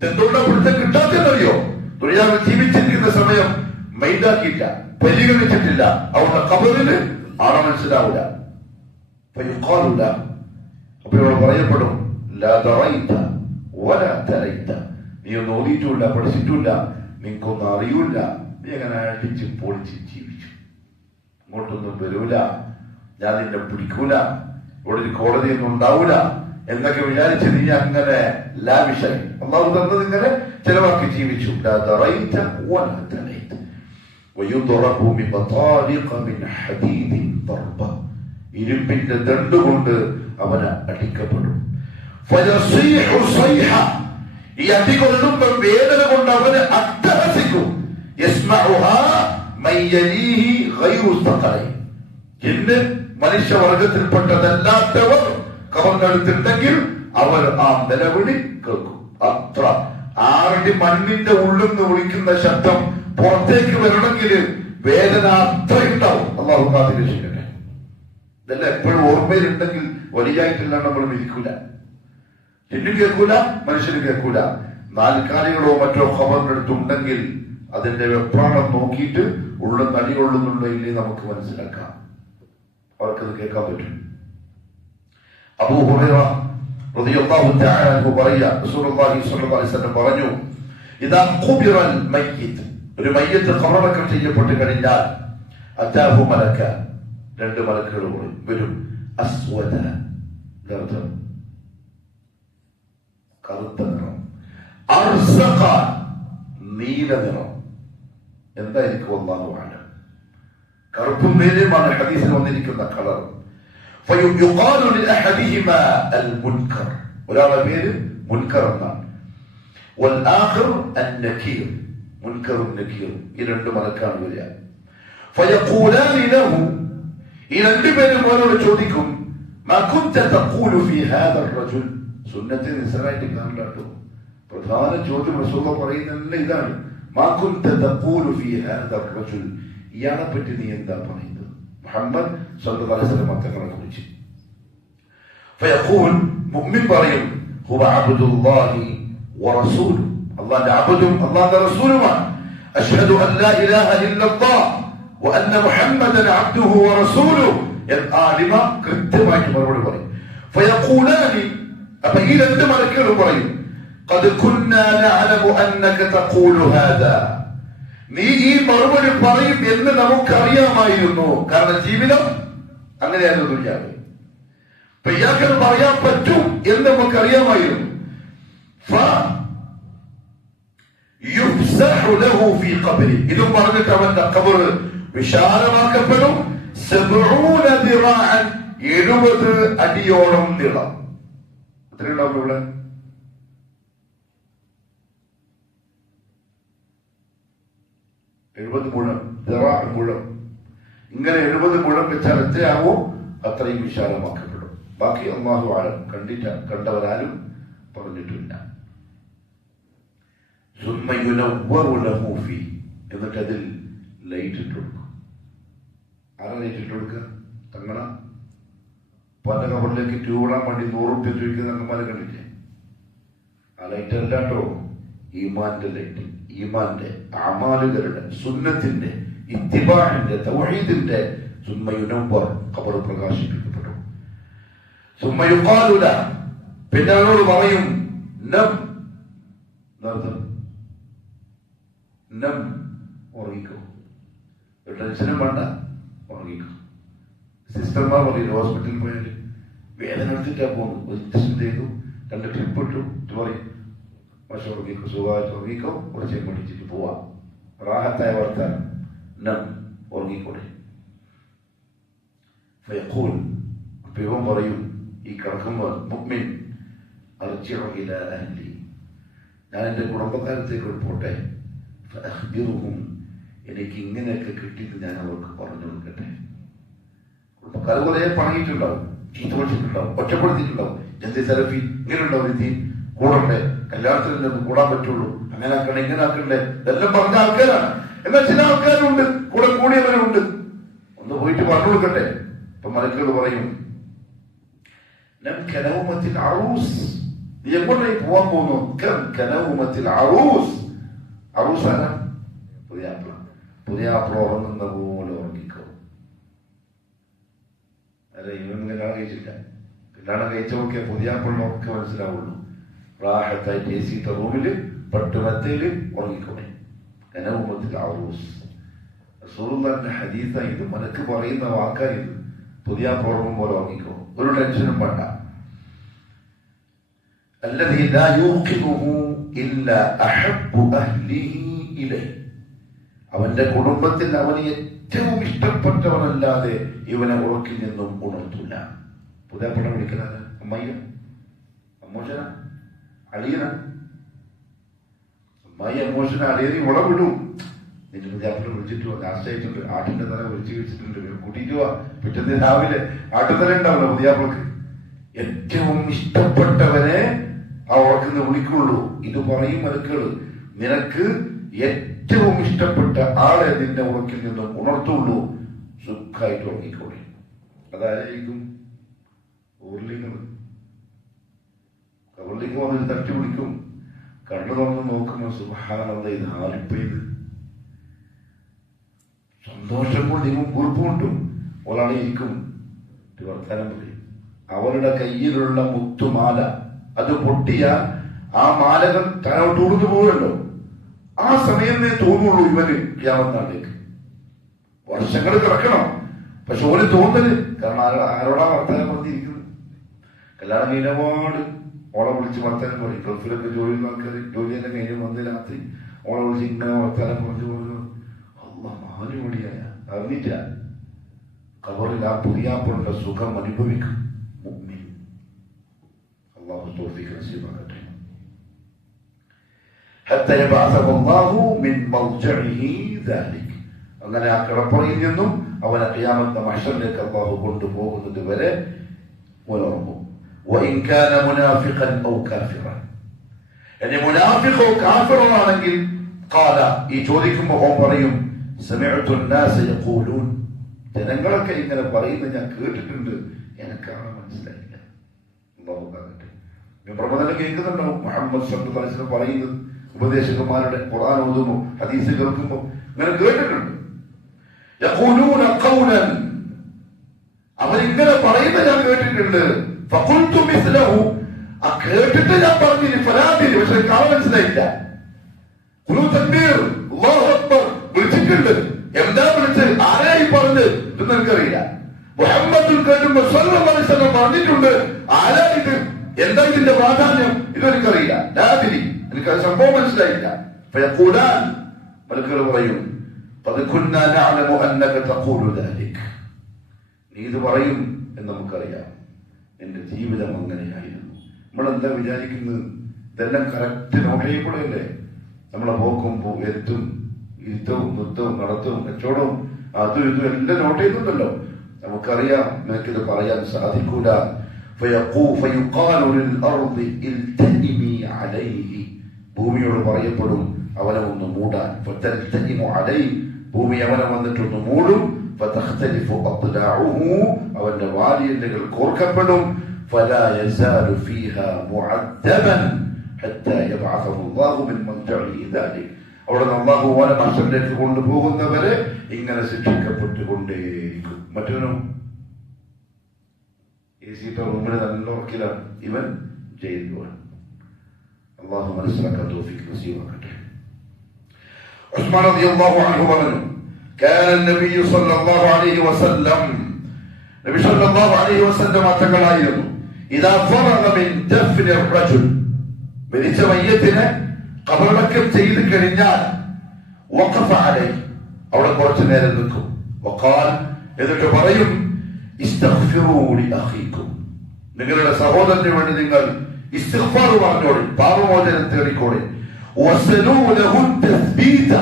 എന്തുകൊണ്ടാണ് പിടുത്തം കിട്ടാത്തതെന്നറിയോ? ദുനിയാവിൽ ജീവിച്ചിരിക്കുന്ന സമയം മൈൻഡാക്കിയില്ല, പരിഗണിച്ചിട്ടില്ല. അവരുടെ ഖബറിന് ആളെ മനസ്സിലാവില്ല. അപ്പൊ ഇവിടെ പറയപ്പെടും, ലാ ദറൈത വലാ തലൈത, നീ ഒന്നും ഓതിയിട്ടില്ല, പഠിച്ചിട്ടില്ല, നിനക്കൊന്നും അറിയൂല, നീ അങ്ങനെ അടിച്ച് പൊളിച്ച് ജീവിച്ചു, ഇങ്ങോട്ടൊന്നും വരൂല, ഞാൻ നിന്നെ പിടിക്കൂല, ഇവിടെ ഒരു കോടതിയൊന്നും ഉണ്ടാവൂല എന്നൊക്കെ വിചാരിച്ച് നീ അങ്ങനെ ലാവിഷായി അള്ളാഹു തന്നത് ഇങ്ങനെ ചെലവാക്കി ജീവിച്ചു. ലാ ദറൈത വലാ തലൈത വയുദ്റബു മിൻ മതാലിഖ മിൻ ഹദീദിൻ ദർബ, ഇരുമ്പിന്റെ ദണ്ഡ് കൊണ്ട് അവന് അടിക്കപ്പെടും. ഫയസീഹു സൈഹ, ഈ അടി കൊള്ളുമ്പോൾ വേദന കൊണ്ട് അവന് അട്ടഹസിക്കും. യസ്മഉഹാ മൻ യലീഹി ഗൈറു സഖലൈൻ, ഇന്ന് മനുഷ്യവർഗത്തിൽപ്പെട്ടതല്ലാത്തവർ കവർന്നെടുത്തിട്ടുണ്ടെങ്കിൽ അവർ ആ നിലവിളി കേൾക്കും. അത്ര ആറടി മണ്ണിന്റെ ഉള്ളിൽ നിന്ന് വിളിക്കുന്ന ശബ്ദം പുറത്തേക്ക് വരണമെങ്കിൽ വേദന അത്ര ഉണ്ടാവും. അള്ളാഹു കാത്തിരക്ഷിക്കട്ടെ. ഇതെല്ലാം എപ്പോഴും ഓർമ്മയിലുണ്ടെങ്കിൽ വലിയായിട്ടില്ല നമ്മൾ ഇരിക്കൂല, ചിന്നു കേൾക്കൂല, മനുഷ്യന് കേൾക്കൂല. നാൽക്കാലികളോ മറ്റോ ഖബറിനടുത്തുണ്ടെങ്കിൽ അതിന്റെ വെപ്രാളം നോക്കിയിട്ട് ഉള്ള നടികൊള്ളുന്നുണ്ടോ ഇല്ലേ നമുക്ക് മനസ്സിലാക്കാം. അവർക്കത് കേൾക്കാൻ പറ്റും. അബൂ ഹുറൈറ റളിയല്ലാഹു തആല അൻഹു പറയാ, റസൂലുള്ളാഹി സ്വല്ലല്ലാഹു അലൈഹി വസല്ലം പറഞ്ഞു, ഇദാ ഖുബിറൽ മയ്യിത്ത്, ഒരു മയ്യിത്ത് ഖബറടക്കം ചെയ്യപ്പെട്ട് കഴിഞ്ഞാൽ, അതാഹു മലക്കാൻ, രണ്ട് മലക്കുകൾ വരും. അസ്വദ, കറുത്ത നിറം, അർസഖ, നീല നിറം. എന്തായിരിക്കും അല്ലാഹു അഅലം. കറുപ്പും നീലയുമാണ് ഹദീസിൽ വന്നിരിക്കുന്ന കളർ. ഫയുഖാലു ലിഅഹദിഹിമാ അൽ മുൻകർ, ഒരാളുടെ പേര് മുൻകർ എന്നാണ്. വൽ ആഖിർ അൻ നകീർ, മുൻകറും നകീറും, ഈ രണ്ട് മലക്കാണ് വരിക. ഫയഖൂലാനി ലഹു, ഈ രണ്ടുപേരും അവരോട് ചോദിക്കും, മാ കുൻത തഖൂലു ഫീ ഹാദാ റജുൽ, സുന്നത്തെ നിസ്സാരമായിട്ട് കാണാട്ടോ. പ്രധാന ചോദ്യം റസൂലുള്ളാഹി പറയുന്നതല്ല ഇതാണ്, മാ കുൻത തഖൂലു ഫീ ഹാദാ റജുൽ, ഇയാളെ പറ്റി നീ എന്താ പറയുന്നത്? മുഹമ്മദ് സ്വല്ലല്ലാഹു അലൈഹി വസല്ലം തങ്ങളെ കുറിച്ച്. ഫയഖൂൽ, മുഅ്മിൻ പറയും, ഹുവ അബ്ദുല്ലാഹി വറസൂലുഹു, അല്ലാഹുവിന്റെ അബ്ദും അല്ലാഹുവിന്റെ റസൂലുമാണ്. അശ്ഹദു അൻ ലാ ഇലാഹ ഇല്ലല്ലാഹ് വഅന്ന മുഹമ്മദൻ അബ്ദുഹു വറസൂലുഹു, ആലിമ കൃത്യമായിട്ട് മറുപടി പറയും. ഫയഖൂലാനി, അപ്പൊ ഈ രണ്ട് മലക്കുകളും പറയും, ഖദ് കുന്നാ നഅലമു അന്നക തഖൂലു ഹാദാ, നീ ഈ മറുപടി പറയും എന്ന് നമുക്കറിയാമായിരുന്നു. കാരണം ജീവിതം അങ്ങനെയായിരുന്നു ദുനിയാവ്. അപ്പൊ ഇയാൾക്ക് പറയാൻ പറ്റും എന്ന് നമുക്കറിയാമായിരുന്നു. ഇതും പറഞ്ഞിട്ട് അവന്റെ ഖബർ വിശാലമാക്കപ്പെടും. 70 അടിയോളം നീളം. എത്രയുണ്ടാവും ഇവിടെ? 70 മുഴം, മുഴം. ഇങ്ങനെ 70 മുഴം വെച്ചാൽ എത്രയാവോ അത്രയും വിശാലമാക്കപ്പെടും. ബാക്കി അല്ലാഹു അഅലം, കണ്ടവരാരും പറഞ്ഞിട്ടില്ല. സുമ്മ യുനവ്വറു ലഹു ഫീ, എന്നിട്ട് അതിൽ ലൈറ്റ് ഇട്ട് കൊടുക്കും. ആരാ ലൈറ്റ് ഇട്ട് കൊടുക്കുക? തങ്ങള പല കവറിലേക്ക് ട്യൂബിടാൻ വേണ്ടി 100 രൂപ ചോദിക്കുന്ന തങ്ങന്മാരെ കണ്ടില്ലേ? ആ ലൈറ്റ് അല്ലാട്ടോ, ഈമാന്റെ ലൈറ്റ്, ഈമാന്റെ അമാലുകളുടെ സുന്നത്തിന്റെ ഇത്തിബാഇന്റെ തൗഹീദിന്റെ. സുമ്മ യുനവ്വർ, ഖബർ പ്രകാശിപ്പിക്കപ്പെടും. സുമ്മ യുഖാലു ലഹു, പിന്നെ അവനോട് പറയും, നം, നം, ഉറങ്ങിക്കോ, ടെൻഷനും വേണ്ട, ഉറങ്ങിക്കോ. സിസ്റ്റർമാർ പറയും, ഹോസ്പിറ്റലിൽ പോയാൽ വേദന എടുത്തിട്ടാ പോകുന്നു, ഒരു ഇഞ്ചക്ഷൻ ചെയ്തു, 2 ട്രിപ്പ് ഇട്ടു, പറയും പക്ഷെ ഉറങ്ങിക്കോ, സുഖമായിട്ട് ഉറങ്ങിക്കോ, കുറച്ച് പഠിച്ചിട്ട് പോവാം, റാഹത്തായ വർത്താനം. നം, ഉറങ്ങിക്കൂടെ. ഫയഖൂൽ, അപ്പോൾ ഇവൻ പറയും, ഈ കിടക്കുമ്പോൾ മുഅ്മിൻ, അർജിഉ ഇലാ അഹ്ലി, ഞാൻ എൻ്റെ കുടുംബക്കാരത്തേക്ക് പോട്ടെ, ഫഅഖ്ബിറുഹും, എനിക്ക് ഇങ്ങനെയൊക്കെ കിട്ടിയിട്ട് ഞാൻ അവർക്ക് പറഞ്ഞു കൊടുക്കട്ടെ. കുടുംബക്കാർ കുറെ പണിയിട്ടുണ്ടാവും, ചീത്ത വിളിച്ചിട്ടുണ്ടാവും, ഒറ്റപ്പെടുത്തിയിട്ടുണ്ടാവും. എന്തേ സെലഫി ഇങ്ങനെ ഉണ്ടാവും, രീതി കൂടണ്ടേ, കല്യാണത്തിൽ നിന്ന് കൂടാൻ പറ്റുള്ളൂ, അങ്ങനെ ആക്കണ്ടേ, ഇങ്ങനെ ആക്കണ്ടേ, ഇതെല്ലാം പറഞ്ഞ ആൾക്കാരാണ്. എന്നാൽ ചില ആൾക്കാരുണ്ട്, കൂടെ കൂടിയവരുണ്ട്, ഒന്ന് പോയിട്ട് പറഞ്ഞു കൊടുക്കട്ടെ. അപ്പൊ മലക്കുകൾ പറയും, നീ എങ്ങോട്ടേക്ക് പോവാൻ പോകുന്നു? അറൂസാണ് പുതിയാപ്ല. പുതിയാപ്ല ഉറങ്ങുന്ന പോലെ ഉറങ്ങിക്കോ. അല്ല, ഇവൻ കല്യാണം കഴിച്ചില്ല. കല്യാണം കഴിച്ചവർക്ക് പുതിയാപ്പിളിന് ഒക്കെ മനസ്സിലാവുള്ളൂ. റാഹത്തായിട്ട് എ സിയുടെ റൂമില് പട്ടുമത്തയില് ഉറങ്ങിക്കോണേ. കനവുമത്തിൽ അറൂസ്. റസൂലുള്ളാഹിന്റെ ഹദീസാ ഇത്, മനക്ക് പറയുന്ന വാക്കാ ഇത്. പുതിയാപ്പിള ഉറങ്ങും പോലെ ഉറങ്ങിക്കോ, ഒരു ടെൻഷനും വേണ്ട. الذي لا يوقظه إلا أحب أهله إليه, അവന്റെ കുടുംബത്തിൽ അവന് ഏറ്റവും ഇഷ്ടപ്പെട്ടവനല്ലാതെ ഇവനെ ഉറക്കിൽ നിന്നും ഉണർത്തില്ല. പുതിയാപ്പിള വിളിക്കുന്നത് അമ്മയ്യ, അമ്മോശന, അളിയന. അമ്മായി അമ്മോശന അളിയനി ഉളവിടും. നിന്റെ പുതിയാപ്പിള വിളിച്ചിട്ട് ലാസ്റ്റായിട്ടുണ്ട്, ആട്ടിന്റെ തല വിളിച്ചു വെച്ചിട്ടുണ്ട്, കൂട്ടിയിട്ട് പോവാ. പിറ്റേന്ന് രാവിലെ ആട്ടുതല ഉണ്ടാവില്ല പുതിയാപ്പിളക്ക്. ഏറ്റവും ഇഷ്ടപ്പെട്ടവനെ ആ ഉറക്കുന്ന വിളിക്കുള്ളൂ. ഇത് പറയും മലക്കുകള്, നിനക്ക് ഏറ്റവും ഇഷ്ടപ്പെട്ട ആളെ നിന്റെ ഉറക്കിൽ നിന്നും ഉണർത്തുള്ളൂ, സുഖമായിട്ട് ഉറങ്ങിക്കോളെ. അതായിരിക്കും ഊർലിങ്ങൾ. കവറിലേക്ക് വന്നിട്ട് തട്ടി വിളിക്കും. കണ്ണു തുറന്ന് നോക്കുമ്പോ സുബ്ഹാനല്ലാഹ്, ഇത് ആരിപ്പത്. സന്തോഷം കൊണ്ട് ഇവൻ കുറിപ്പുകൊണ്ടും ഒരാളിരിക്കും, വർത്താനം പറയും. അവരുടെ കയ്യിലുള്ള മുത്തുമാല അത് പൊട്ടിയാൽ ആ മാലകൾ തന്നോട്ട് ഉടുന്നു പോകല്ലോ. ആ സമയമേ തോന്നുള്ളൂ ഇവന് ഖിയാമത്ത്. വർഷങ്ങൾ കിടക്കണം, പക്ഷെ ഓന് തോന്നല്. കാരണം ആരോടാ വർത്താനം പറഞ്ഞിരിക്കുന്നത്? കല്യാണം കഴിഞ്ഞപാട് ഓളെ വിളിച്ച് വർത്താനം പറയും. ഗൾഫിലൊക്കെ ജോലി ആൾക്കാർ ജോലിയെല്ലാം കഴിഞ്ഞ് വന്ന് രാത്രി ഓളെ വിളിച്ച് ഇങ്ങനെ വർത്താനം പറഞ്ഞു പറഞ്ഞു. അല്ല, 4 മണിയായ അറിഞ്ഞില്ല. കബറിൽ ആ പുതിയാപ്പുള്ള സുഖം അനുഭവിക്കും മുഅ്മിൻ. അല്ലാഹു തൗഫീഖ് നസീബാക്കട്ടെ. ഹത്താ യബഅസഹു അല്ലാഹു മിൻ മർജഇഹി ദാലിക്, അങ്ങനെ ആ കിടപ്പറയിൽ നിന്നും അവനെ ഖിയാമത്ത് മഹ്ശറിലേക്ക് അല്ലാഹു കൊണ്ടുപോകുന്നത് വരെ ഉറങ്ങും. വഇൻ കാന മുനാഫിഖൻ ഔ കാഫിറൻ, ഇനി മുനാഫിഖോ കാഫിറോ ആണെങ്കിൽ ഖാല, ഈ ചോദിക്കുമ്പോൾ ഓൻ പറയും, സമിഅതു الناس യഖൂലൂൻ, ജനങ്ങളൊക്കെ ഇങ്ങനെ പറയുന്നത് ഞാൻ കേട്ടിട്ടുണ്ട്, എനിക്കാണ് മനസ്സിലായില്ല. അല്ലാഹു പറയട്ടെ. പ്രബോധനം കേൾക്കുന്നുണ്ടാവും. മുഹമ്മദ് സല്ലല്ലാഹു അലൈഹി വസല്ലം പറയുന്നത്, ഉപദേശകന്മാരുടെ ഖുർആൻ ഓതുമ്പോൾ ഹദീസ് കേൾക്കുമ്പോൾ ഇങ്ങനെ കേട്ടിട്ടുണ്ട്. യഖൂലൂന ഖൗലൻ, അവരിങ്ങനെ പറയുന്നത് ഞാൻ കേട്ടിട്ടുണ്ട്. ഫഖുൽതു മിസ്ലഹു, ആ കേട്ടിട്ട് ഞാൻ പറഞ്ഞില്ല. ഫലാദിരി, പക്ഷെ കാണാൻ മനസ്സിലായില്ല. ഖുലൂ തക്ബീർ, അല്ലാഹു അക്ബർ വിളിച്ചിട്ടുണ്ട്. എന്താ വിളിച്ചത്, ആരായി പറഞ്ഞത് ഇതൊന്നും എനിക്കറിയില്ല. മുഹമ്മദ് കേട്ടുമ്പോ സ്വല്ലല്ലാഹു അലൈഹി വസല്ലം പറഞ്ഞിട്ടുണ്ട്, ആരാ ഇത്, എന്താ ഇതിന്റെ പ്രാധാന്യം, ഇതെനിക്കറിയില്ല. ലാദിരി, എനിക്ക് സംഭവം മനസ്സിലായില്ല. ഫയഖൂലാൻ, മലക്കുകൾ പറയും, ഖദ് കുന്നാ നഅലമു അന്നക തഖൂലു ദാലിക്, നീ ഇത് പറയും എന്ന് നമുക്കറിയാം. എന്റെ ജീവിതം അങ്ങനെയായിരുന്നു. നമ്മളെന്താ വിചാരിക്കുന്നത്? ഇതെല്ലാം കറക്റ്റ് നോട്ട് ചെയ്യപ്പെടല്ലേ? നമ്മളെ പോക്കും എത്തും ഇരുത്തവും നൃത്തവും നടത്തവും കച്ചവടവും അതും ഇതും എല്ലാം നോട്ട് ചെയ്യുന്നുണ്ടല്ലോ. നമുക്കറിയാം നിനക്കിത് പറയാൻ സാധിക്കൂല. ഭൂമിയോട് പറയപ്പെടും അവനെ ഒന്ന് മൂടാൻ. ഭൂമി അവനെ വന്നിട്ടൊന്ന് മൂടും. അവന്റെ വാരിയല്ലുകൾ കോർക്കപ്പെടും. അവിടെ അല്ലാഹു ഓനെ മഹ്ശറിലേക്ക് കൊണ്ടുപോകുന്നവരെ ഇങ്ങനെ ശിക്ഷിക്കപ്പെട്ടുകൊണ്ടേയിരിക്കും. മറ്റവനും എസിയുടെ റൂമിന് നല്ല ഉറക്കിലാണ്, ഇവൻ ജയിലുമാണ്. അല്ലാഹു മനസ്സിലാക്കാൻ തൗഫീഖ് നസീബാക്കട്ടെ. ഉസ്മാൻ റളിയല്ലാഹു അൻഹു പറഞ്ഞു, കാന നബി സല്ലല്ലാഹു അലൈഹി വസല്ലം, നബി സല്ലല്ലാഹു അലൈഹി വസല്ലം തങ്ങളായിരുന്നു, ഇദാ ഫറഗ മിൻ ദഫ്നി റജുൽ, മരിച്ച മയ്യത്തിനെ ഖബറടക്കം ചെയ്ത് കഴിഞ്ഞാൽ വഖഫ അലൈഹി, അവിടെ കുറച്ചു നേരം നിൽക്കും. വഖാൽ, എന്നിട്ട് പറയും, ഇസ്തഗ്ഫിറൂ ലി അഖീകും, നിങ്ങളുടെ സഹോദരന് വേണ്ടി നിങ്ങൾ ഇസ്തിഗ്ഫാർ പറഞ്ഞോളി, പാപമോചനം തേടിക്കോളി. വസലൂ ലഹു തസ്ബീത,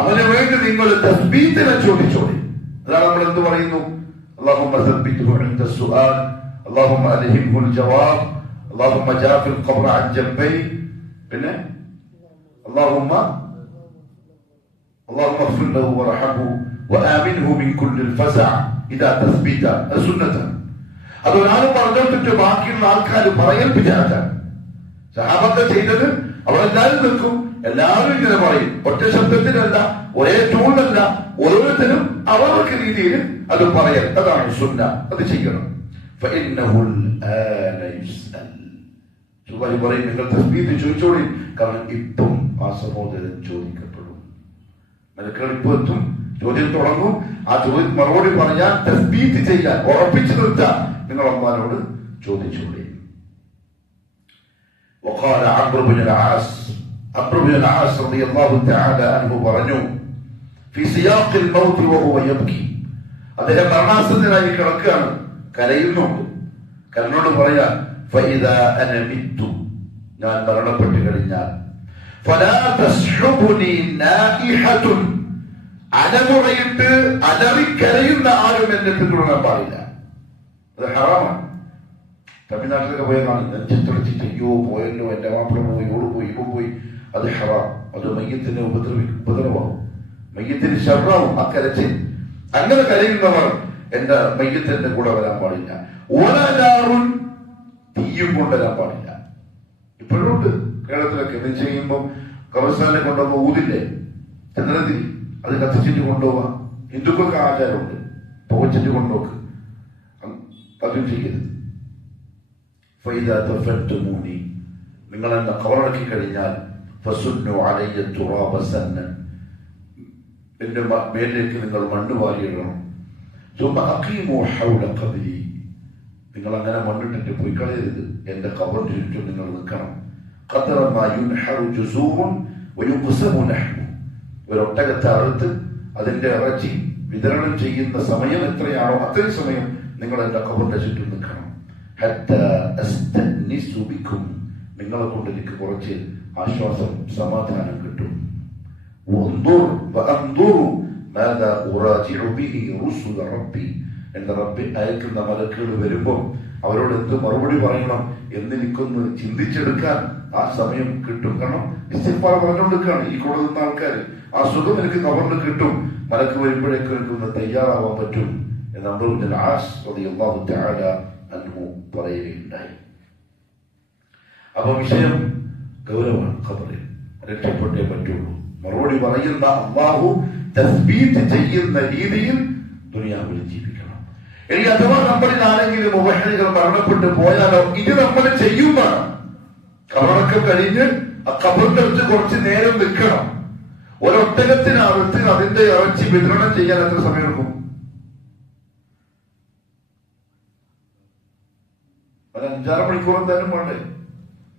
അവന് വേണ്ടി നിങ്ങൾ തസ്ബീത്തിനെ ചോദിച്ചോളി. അതാണ് നമ്മൾ എന്ത് പറയുന്നു? അല്ലാഹുമ്മ സബ്ബിത്ഹു ഇൻദ സുആൽ, അല്ലാഹുമ്മ അൽഹിംഹുൽ ജവാബ്, അല്ലാഹുമ്മ ജാഫിൽ ഖബ്റ അൻ ജംബൈ, പിന്നെ അല്ലാഹുമ്മ اغفر له وارحمه وآمنه من كل الفزع إذا تثبيتا السنة. അത് ഒരാൾ പറഞ്ഞിട്ട് ബാക്കിയുള്ള ആൾക്കാർ പറയൽപ്പിച്ചാണ് സഹാബത്ത് ചെയ്തത്. അവരെല്ലാവരും നിൽക്കും, എല്ലാവരും ഇങ്ങനെ പറയും, ഒറ്റ ശബ്ദത്തിനല്ല, ഒരേ ടൂണിലല്ല, ഓരോരുത്തരും അവർക്ക് രീതിയിൽ അത് പറയൽ. അതാണ് സുന്ന, അത് ചെയ്യണം. പറയും നിങ്ങൾ തസ്ബീഹ് ചോദിച്ചോളി, കാരണം ഇപ്പം ആ സഹോദരൻ ചോദിക്കപ്പെടും. മലക്കുകൾ ഇപ്പൊ എത്തും, ചോദ്യം തുടങ്ങും. ആ ചോദ്യം മറുപടി പറയാൻ, തസ്ബീഹ് ചെയ്യാൻ, ഉറപ്പിച്ചു നിർത്താൻ നിങ്ങൾ അല്ലാഹുവോട് ചോദിച്ചോളി. وقال عمرو بن العاص رضي الله تعالى عنه പറഞ്ഞു, في سياق الموت وهو يبكي, അദ്ദേഹം മരണാസന്നനായി കിടക്കുകയാണ്, കരയുന്നുണ്ട്. കരനോട് പറയാൻ, فإذا أنا مت, ഞാൻ മരണപ്പെട്ടു കഴിഞ്ഞാൽ, فلا تسحبني نائحة, അലമുറയിട്ട് അലറിക്കരയുന്ന ആരും എന്നെ പിന്തുടരാൻ പാടില്ല. അത് ഹറാമാണ്. തമിഴ്നാട്ടിലൊക്കെ പോയ കാണും, നെഞ്ചിത്തടിച്ചിട്ട് അയ്യോ പോയല്ലോ, എന്റെ മാപ്പിള പോയി, ഓള് പോയി, ഇവ പോയി. അത് ഹറാം. അത് മയ്യത്തിനെ ഉപദ്രവമാവും, മയ്യത്തിന് ശർറാവും ആ കരച്ചിൽ. അങ്ങനെ കരയുന്നവർ എന്റെ മയ്യത്തിന്റെ കൂടെ വരാൻ പാടില്ല. ഓലാലാറും തീയും കൊണ്ടുവരാൻ പാടില്ല. ഇപ്പോഴും ഉണ്ട് കേരളത്തിലൊക്കെ. ഇത് ചെയ്യുമ്പോൾ കബർസ്ഥാനെ കൊണ്ടുപോകുമ്പോൾ ഊതില്ലേ, ചന്ദ്രതി, അത് കത്തിച്ചിട്ട് കൊണ്ടുപോവാ. ഹിന്ദുക്കൾക്ക് ആചാരമുണ്ട്, പുകച്ചിട്ട് കൊണ്ടുപോക്ക്. അതും ചെയ്യരുത്. നിങ്ങൾ എന്നെ കബറടക്കി കഴിഞ്ഞാൽ എന്റെ മേലേക്ക് നിങ്ങൾ മണ്ണ് വാരിയിടണം. നിങ്ങൾ അങ്ങനെ മണ്ണിട്ടിട്ട് പോയി കളയരുത്, എന്റെ കബറിന് ചുറ്റും നിങ്ങൾ നിൽക്കണം. ഒരൊട്ടകത്തെ അറുത്ത് അതിന്റെ ഇറച്ചി വിതരണം ചെയ്യുന്ന സമയം എത്രയാണോ അത്രയും സമയം നിങ്ങൾ എന്റെ കബറിന്റെ ചുറ്റും നിൽക്കണം. നിങ്ങളെ കൊണ്ട് എനിക്ക് കുറച്ച് ആശ്വാസം, സമാധാനം കിട്ടും. എന്റെ റബ്ബി അയക്കുന്ന മലക്കുകൾ വരുമ്പോ അവരോട് എന്ത് മറുപടി പറയണം എന്നെനിക്കൊന്ന് ചിന്തിച്ചെടുക്കാൻ ആ സമയം കിട്ടും. കാരണം ഇസ്തിഗ്ഫാർ പറഞ്ഞുകൊണ്ടിരിക്കുകയാണ് ഈ കൂടെ നിന്ന ആൾക്കാർ. ആ സുഖം എനിക്ക് കബറിൽ കിട്ടും, മലക്ക് വരുമ്പോഴേക്കും എനിക്കൊന്ന് തയ്യാറാവാൻ പറ്റും എന്ന് അംർ ഇബ്നുൽ ആസ് റളിയല്ലാഹു തആല അൻഹു പറയുകയുണ്ടായി. അപ്പൊ വിഷയം ഗൗരവമാണ്. ഖബറിൽ രക്ഷപ്പെട്ടേ പറ്റുള്ളൂ. മറുപടി പറയുന്ന അല്ലാഹു തസ്ബീത്ത് ചെയ്യുന്ന രീതിയിൽ ദുനിയാവിൽ ജീവിക്കണം. ഇനി അഥവാ നമ്മളിൽ ആരെങ്കിലും മുവഹ്ഹിദുകൾ മരണപ്പെട്ടു പോയാലോ, ഇത് നമ്മൾ ചെയ്യുമ്പോൾ കബറൊക്കെ കഴിഞ്ഞ് ആ കബറിന്റെ അടുത്ത് കുറച്ച് നേരം നിൽക്കണം. ഒരൊട്ടകത്തിനകത്ത് അതിന്റെ ഇറച്ചി വിതരണം ചെയ്യാൻ എത്ര സമയം എടുക്കും? ഒരു 5-6 മണിക്കൂറും തന്നെ വേണ്ടേ?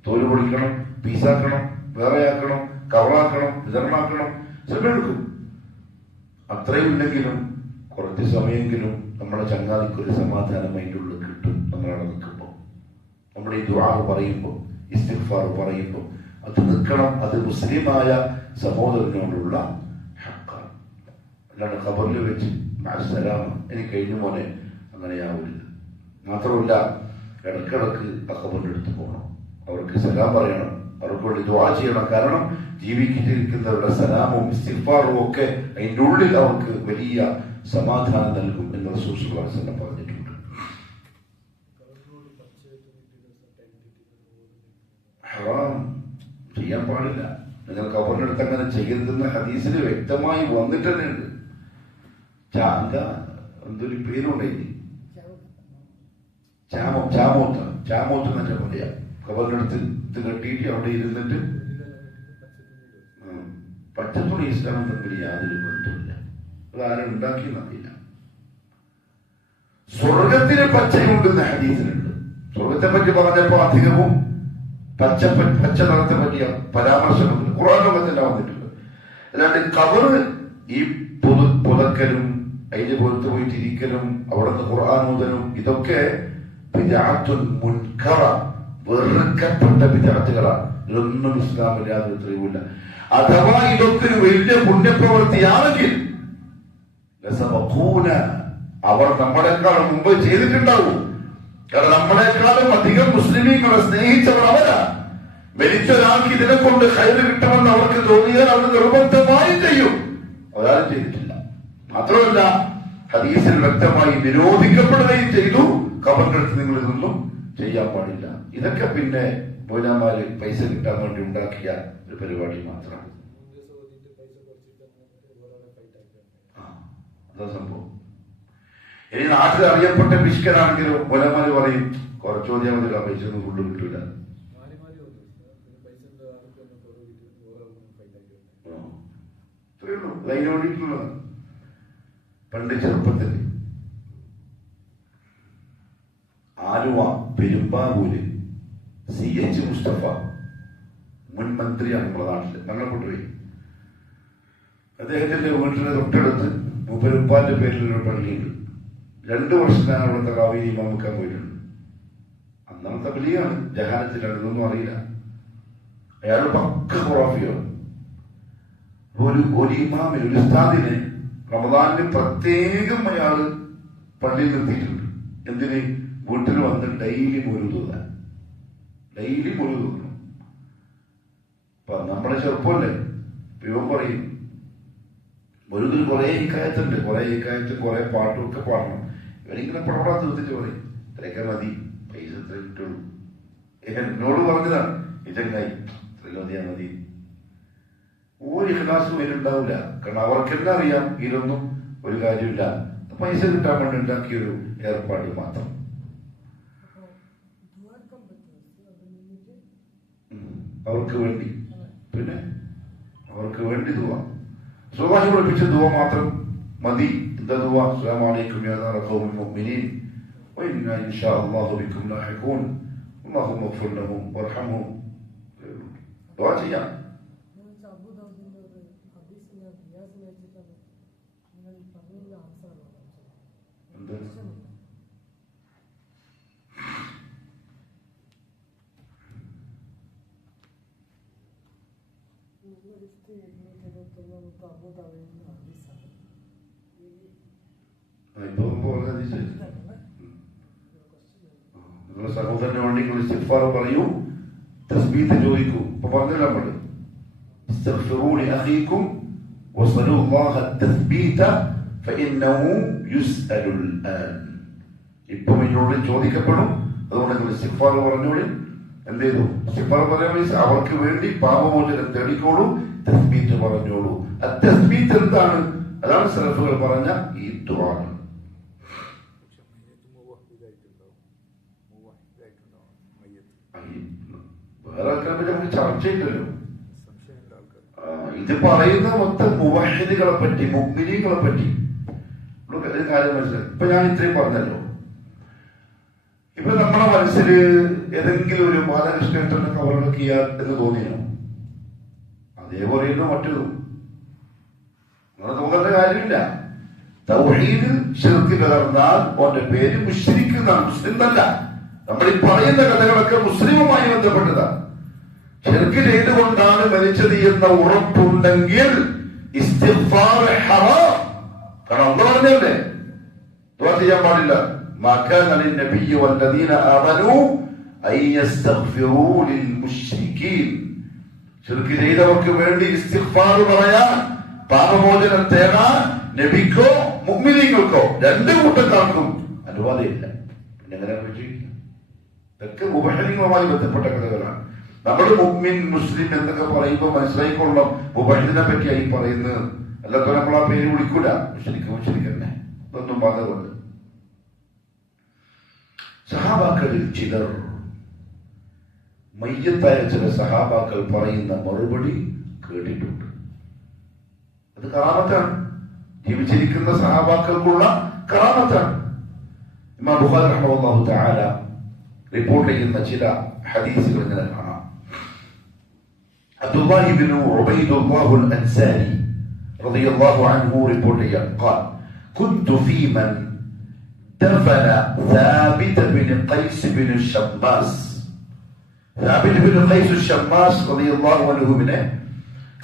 തോല് പൊളിക്കണം, പീസാക്കണം, വേറെ ആക്കണം, കവറാക്കണം, വിതരണമാക്കണം, സമയമെടുക്കും. അത്രയും ഇല്ലെങ്കിലും കുറച്ച് സമയമെങ്കിലും നമ്മുടെ ചങ്ങാതിക്ക് ഒരു സമാധാനം അതിൻ്റെ ഉള്ളിൽ കിട്ടും. നമ്മളവിടെ നിൽക്കുമ്പോൾ, നമ്മുടെ ഈ ദുആ പറയുമ്പോൾ, ഇസ്തിഗ്ഫാർ പറയുമ്പോൾ അത് നിൽക്കണം. അത് മുസ്ലിമായ സഹോദരനോടുള്ള ഹഖാണ്. അല്ലാണ്ട് ഖബറിൽ വെച്ച് മഅസ്സലാമ എനിക്ക് കഴിഞ്ഞു മോനെ അങ്ങനെയാവില്ല. മാത്രമല്ല ഇടക്കിടക്ക് ആ ഖബറിന്റെ അടുത്ത് പോകണം, അവർക്ക് സലാം പറയണം, അവർക്ക് വേണ്ടി ദുആ ചെയ്യണം. കാരണം ജീവിച്ചിരിക്കുന്നവരുടെ സലാമും ഇസ്തിഗ്ഫാറും ഒക്കെ അതിൻ്റെ ഉള്ളിൽ അവർക്ക് വലിയ സമാധാനം നൽകും എന്ന് റസൂൽ സ്വല്ലല്ലാഹു അലൈഹി വസല്ലം പറഞ്ഞിട്ടുണ്ട്. ഹറാം ചെയ്യാൻ പാടില്ല. നിങ്ങൾ കബറിന്റെ അടുത്ത് അങ്ങനെ ചെയ്യരുതെന്ന് ഹദീസിൽ വ്യക്തമായി വന്നിട്ട് തന്നെയുണ്ട്. എന്തൊരു പേരുണ്ട്, ചാമോത്ത് തന്നെ പറയാം. കബറിന്റെ അടുത്ത് ഇത് കെട്ടിയിട്ട് അവിടെ ഇരുന്നിട്ട് പച്ചത്തുണി ഇസ്ലാമും തമ്മിൽ യാതൊരു ബന്ധമില്ല. അത് ആരും ഉണ്ടാക്കിയെന്നറിയില്ല. സ്വർഗത്തിന് പച്ചയുണ്ടെന്ന് ഹദീസിലുണ്ട്. സ്വർഗത്തെ പറ്റി പറഞ്ഞപ്പോ അധികവും പച്ച നിറത്തെ പറ്റിയ പരാമർശമുണ്ട്. ഖുർആനിലൊക്കെ തന്നെ വന്നിട്ടുണ്ട്. അല്ലാണ്ട് കബറ് ഈ പുതക്കലും അതിന് പുറത്ത് പോയിട്ടിരിക്കലും അവിടെ നിന്ന് ഖുർആൻ ഓതലും ഇതൊക്കെ ബിദ്അത്തുൻ മുൻകറ, വെറുക്കപ്പെട്ട ബിദ്അത്തുകളാണ്. ഇതൊന്നും ഇസ്ലാമിൽ യാതൊരു തെളിവില്ല. അഥവാ ഇതൊക്കെ ഒരു വലിയ പുണ്യപ്രവൃത്തിയാണെങ്കിൽ അവർ നമ്മളെക്കാൾ മുമ്പ് ചെയ്തിട്ടുണ്ടാവും. കാരണം നമ്മളെക്കാളും അധികം മുസ്ലിമീങ്ങളെ സ്നേഹിച്ചവർ അവരാ. മരിച്ചൊരാൾക്ക് ഇതിനെ കൊണ്ട് ഖൈർ കിട്ടുമെന്ന് അവർക്ക് തോന്നിയാൽ അവർ നിർബന്ധമായി ചെയ്യും. അവരാരും ചെയ്തിട്ടില്ല. മാത്രമല്ല ഹദീസിൽ വ്യക്തമായി നിരോധിക്കപ്പെടുകയും ചെയ്തു, ഖബറിനടുത്ത് നിങ്ങൾ ഇതൊന്നും ചെയ്യാൻ പാടില്ല. ഇതൊക്കെ പിന്നെ മൗലവിമാര് പൈസ കിട്ടാൻ വേണ്ടി ഉണ്ടാക്കിയ ഒരു പരിപാടി മാത്രമാണ്. അതാ സംഭവം. ഇനി നാട്ടിൽ അറിയപ്പെട്ട പിഷ്കനാണെങ്കിലും മൗലവിമാര് പറയും കുറച്ച് ചോദ്യം മതി, പൈസ ഒന്നും ഫുള്ള് കിട്ടൂല. അതിന് വേണ്ടിയിട്ടുള്ളത്. പണ്ട് ചെറുപ്പത്തിൽ ആലുവ പെരുമ്പാവൂര് CH മുസ്തഫ മുൻ മന്ത്രിയാണ് നമ്മുടെ നാട്ടില്, മരണപ്പെട്ടുപോയി. അദ്ദേഹത്തിന്റെ വീട്ടിലെ തൊട്ടടുത്ത് മൂപ്പരുപ്പാന്റെ പേരിലൊരു പള്ളിയുണ്ട്. 2 വർഷം ഞാൻ അവിടുത്തെ കാവേരി ഇമാമുക്കാൻ പോയിട്ടുണ്ട്. അന്നത്തെ പള്ളിയാണ്, ജഹാനത്തിലാണ്, ഇതൊന്നും അറിയില്ല. അയാൾ പക്ക ഖുറാഫിയാണ്. ഒരു ഇമാമിന്, ഒരു ഉസ്താദിനെ റമദാനിന് പ്രത്യേകം അയാള് പള്ളിയിൽ നിർത്തിയിട്ടുണ്ട്. എന്തിന്? വീട്ടിൽ വന്ന് ഡെയിലി മുരുതുക, ഡെയിലി മുരുതുന്നു. അപ്പൊ നമ്മുടെ ചെറുപ്പമല്ലേ, ഇവൻ പറയും മുരുതിൽ കുറെ ഇക്കായത്തുണ്ട്, കുറെ പാട്ടും ഒക്കെ പാടണം. ഇവരിങ്ങനെ പടപടാ തീർത്തിട്ട് പറയും ഇത്രയൊക്കെ മതി, പൈസ ഇത്ര കിട്ടുള്ളൂ. എന്നോട് പറഞ്ഞതാണ് ഈ ചങ്ങായി, ഇത്രയും മതിയാ മതി. ഒരു ഇഖ്ലാസും ഇതിലുണ്ടാവില്ല. കാരണം അവർക്കെല്ലാം അറിയാം ഇതൊന്നും ഒരു കാര്യമില്ല, പൈസ കിട്ടാൻ വേണ്ടി ഉണ്ടാക്കിയൊരു ഏർപ്പാട് മാത്രം. അവർക്ക് വേണ്ടി, പിന്നെ അവർക്ക് വേണ്ടി ദുആ, സുബ്ഹാനഹു പഠിപ്പിച്ച ദുആ മാത്രം മതി. എന്താ ദുആ? അസ്സലാമു അലൈക്കും യാ ദാറ ഖൗമിൽ മുഅ്മിനീൻ വ ഇന്നാ ഇൻഷാ അല്ലാഹു ബിക്കും ലാഹിഖൂൻ അല്ലാഹുമ്മ ഗ്ഫിർ ലഹും വർഹംഹും. ദുആ ചെയ്യാം. നിങ്ങളുടെ സഹോദരന് വേണ്ടി നിങ്ങൾ ഇസ്തിഗ്ഫാർ പറയൂ, തസ്ബീഹ് ചോദിക്കൂ. ഇപ്പൊ പറഞ്ഞല്ലോ നമ്മൾ ഇസ്തഗ്ഫിറൂ ലിഅഖീകും വസ്അലൂ അല്ലാഹ തസ്ബീത ഫഇന്നഹു യുസ്അലുൽ ആൻ. ഇപ്പം എന്നോട് ചോദിക്കപ്പെടും, അതുകൊണ്ട് നിങ്ങൾ ഇസ്തിഗ്ഫാർ പറഞ്ഞോളൂ. എന്ത് ചെയ്തു? ഇസ്തിഗ്ഫാർ പറയാൻ അവർക്ക് വേണ്ടി പാപമോചനം തേടിക്കോളൂ, തസ്ബീഹ് പറഞ്ഞോളൂ. തസ്ബീഹ് എന്താണ്? അതാണ് സലഫുകൾ പറഞ്ഞ ഈ ദുആ. വേറെ ആൾക്കാരെ പറ്റി നമുക്ക് ചർച്ചയില്ലല്ലോ. ഇത് പറയുന്ന മൊത്തം മുവഹിദുകളെ പറ്റി, മുഅ്മിനീങ്ങളെ പറ്റി ഒരു കാര്യം മനസ്സിലായി. ഇപ്പൊ ഞാൻ ഇത്രയും പറഞ്ഞല്ലോ. ഇപ്പൊ നമ്മുടെ മനസ്സിൽ ഏതെങ്കിലും ഒരു ബാലകൃഷ്ണേട്ടനെ കവറടക്കിയ എന്ന് തോന്നിയോ? അതേപോലെയല്ലോ മറ്റൊരു അങ്ങനെ തോന്നേണ്ട കാര്യമില്ല. തൗഹീദിൽ ശിർക്ക് കലർന്നാൽ അവന്റെ പേര് മുശ്രിക്ക് എന്നാണ്, മുസ്ലിം അല്ല. നമ്മൾ ഈ പറയുന്ന കഥകളൊക്കെ മുസ്ലിമുമായി ബന്ധപ്പെട്ടതാണ്. ശിർക്ക് ചെയ്തുകൊണ്ടാണ് മരിച്ചത് എന്ന ഉറപ്പുണ്ടെങ്കിൽ ഇസ്തിഗ്ഫാർ ഹറാം. കാരണം അല്ലാഹു പറഞ്ഞല്ലേ ദുആ ചെയ്യാൻ പാടില്ല. മാ കാന ലിന്നബിയ്യി വല്ലദീന ആമനൂ അൻ യസ്തഗ്ഫിറൂ ലിൽ മുശ്രികീൻ. ശിർക്ക് ചെയ്തവർക്ക് വേണ്ടി ഇസ്തിഗ്ഫാർ പറയാൻ, പാപമോചനം തേടാൻ നബിക്കോ മുഅ്മിനീങ്ങൾക്കോ 2 കൂട്ടക്കാർക്കും അനുവാദമില്ല. പിന്നെ എങ്ങനെ വിളിച്ചിരിക്കും? ഇതൊക്കെ മുബഹിദുകളുമായി ബന്ധപ്പെട്ട കഥകളാണ്. നമ്മൾ മുഅ്മിൻ, മുസ്ലിം എന്നൊക്കെ പറയുമ്പോൾ മനസ്സിലായിക്കൊള്ളാം മുബഹിദിനെ പറ്റിയായി പറയുന്നത്. അല്ലാത്ത നമ്മൾ ആ പേര് വിളിക്കൂല. മുശ്രിക്കന്നെ ഇതൊന്നും ബാധകമുണ്ട്. സഹാബാക്കളിൽ ചിലർ, മയ്യത്തായ ചില സഹാബാക്കൾ പറയുന്ന മറുപടി കേട്ടിട്ടുണ്ട്. അത് കറാമത്താണ്, ജീവിച്ചിരിക്കുന്ന സഹാബാക്കൾക്കുള്ള കറാമത്താണ്. ഇമാം ബുഖാരി റഹിമഹുല്ലാഹു തആല റിപ്പോർട്ട് ചെയ്യുന്ന ചില ഹദീസുകൾ ഇങ്ങനെ കാണാം. അബ്ദുല്ലാഹി ഇബ്നു ഉബൈദുല്ലാഹ് അൽ-അൻസാരി റളിയല്ലാഹു അൻഹു റിപ്പോർട്ട് ചെയ്യാൻ قال كنت في من دفن ثابت بن قيس بن الشماس. ثابت بن قيس الشماس റളിയല്ലാഹു അൻഹുവിനെ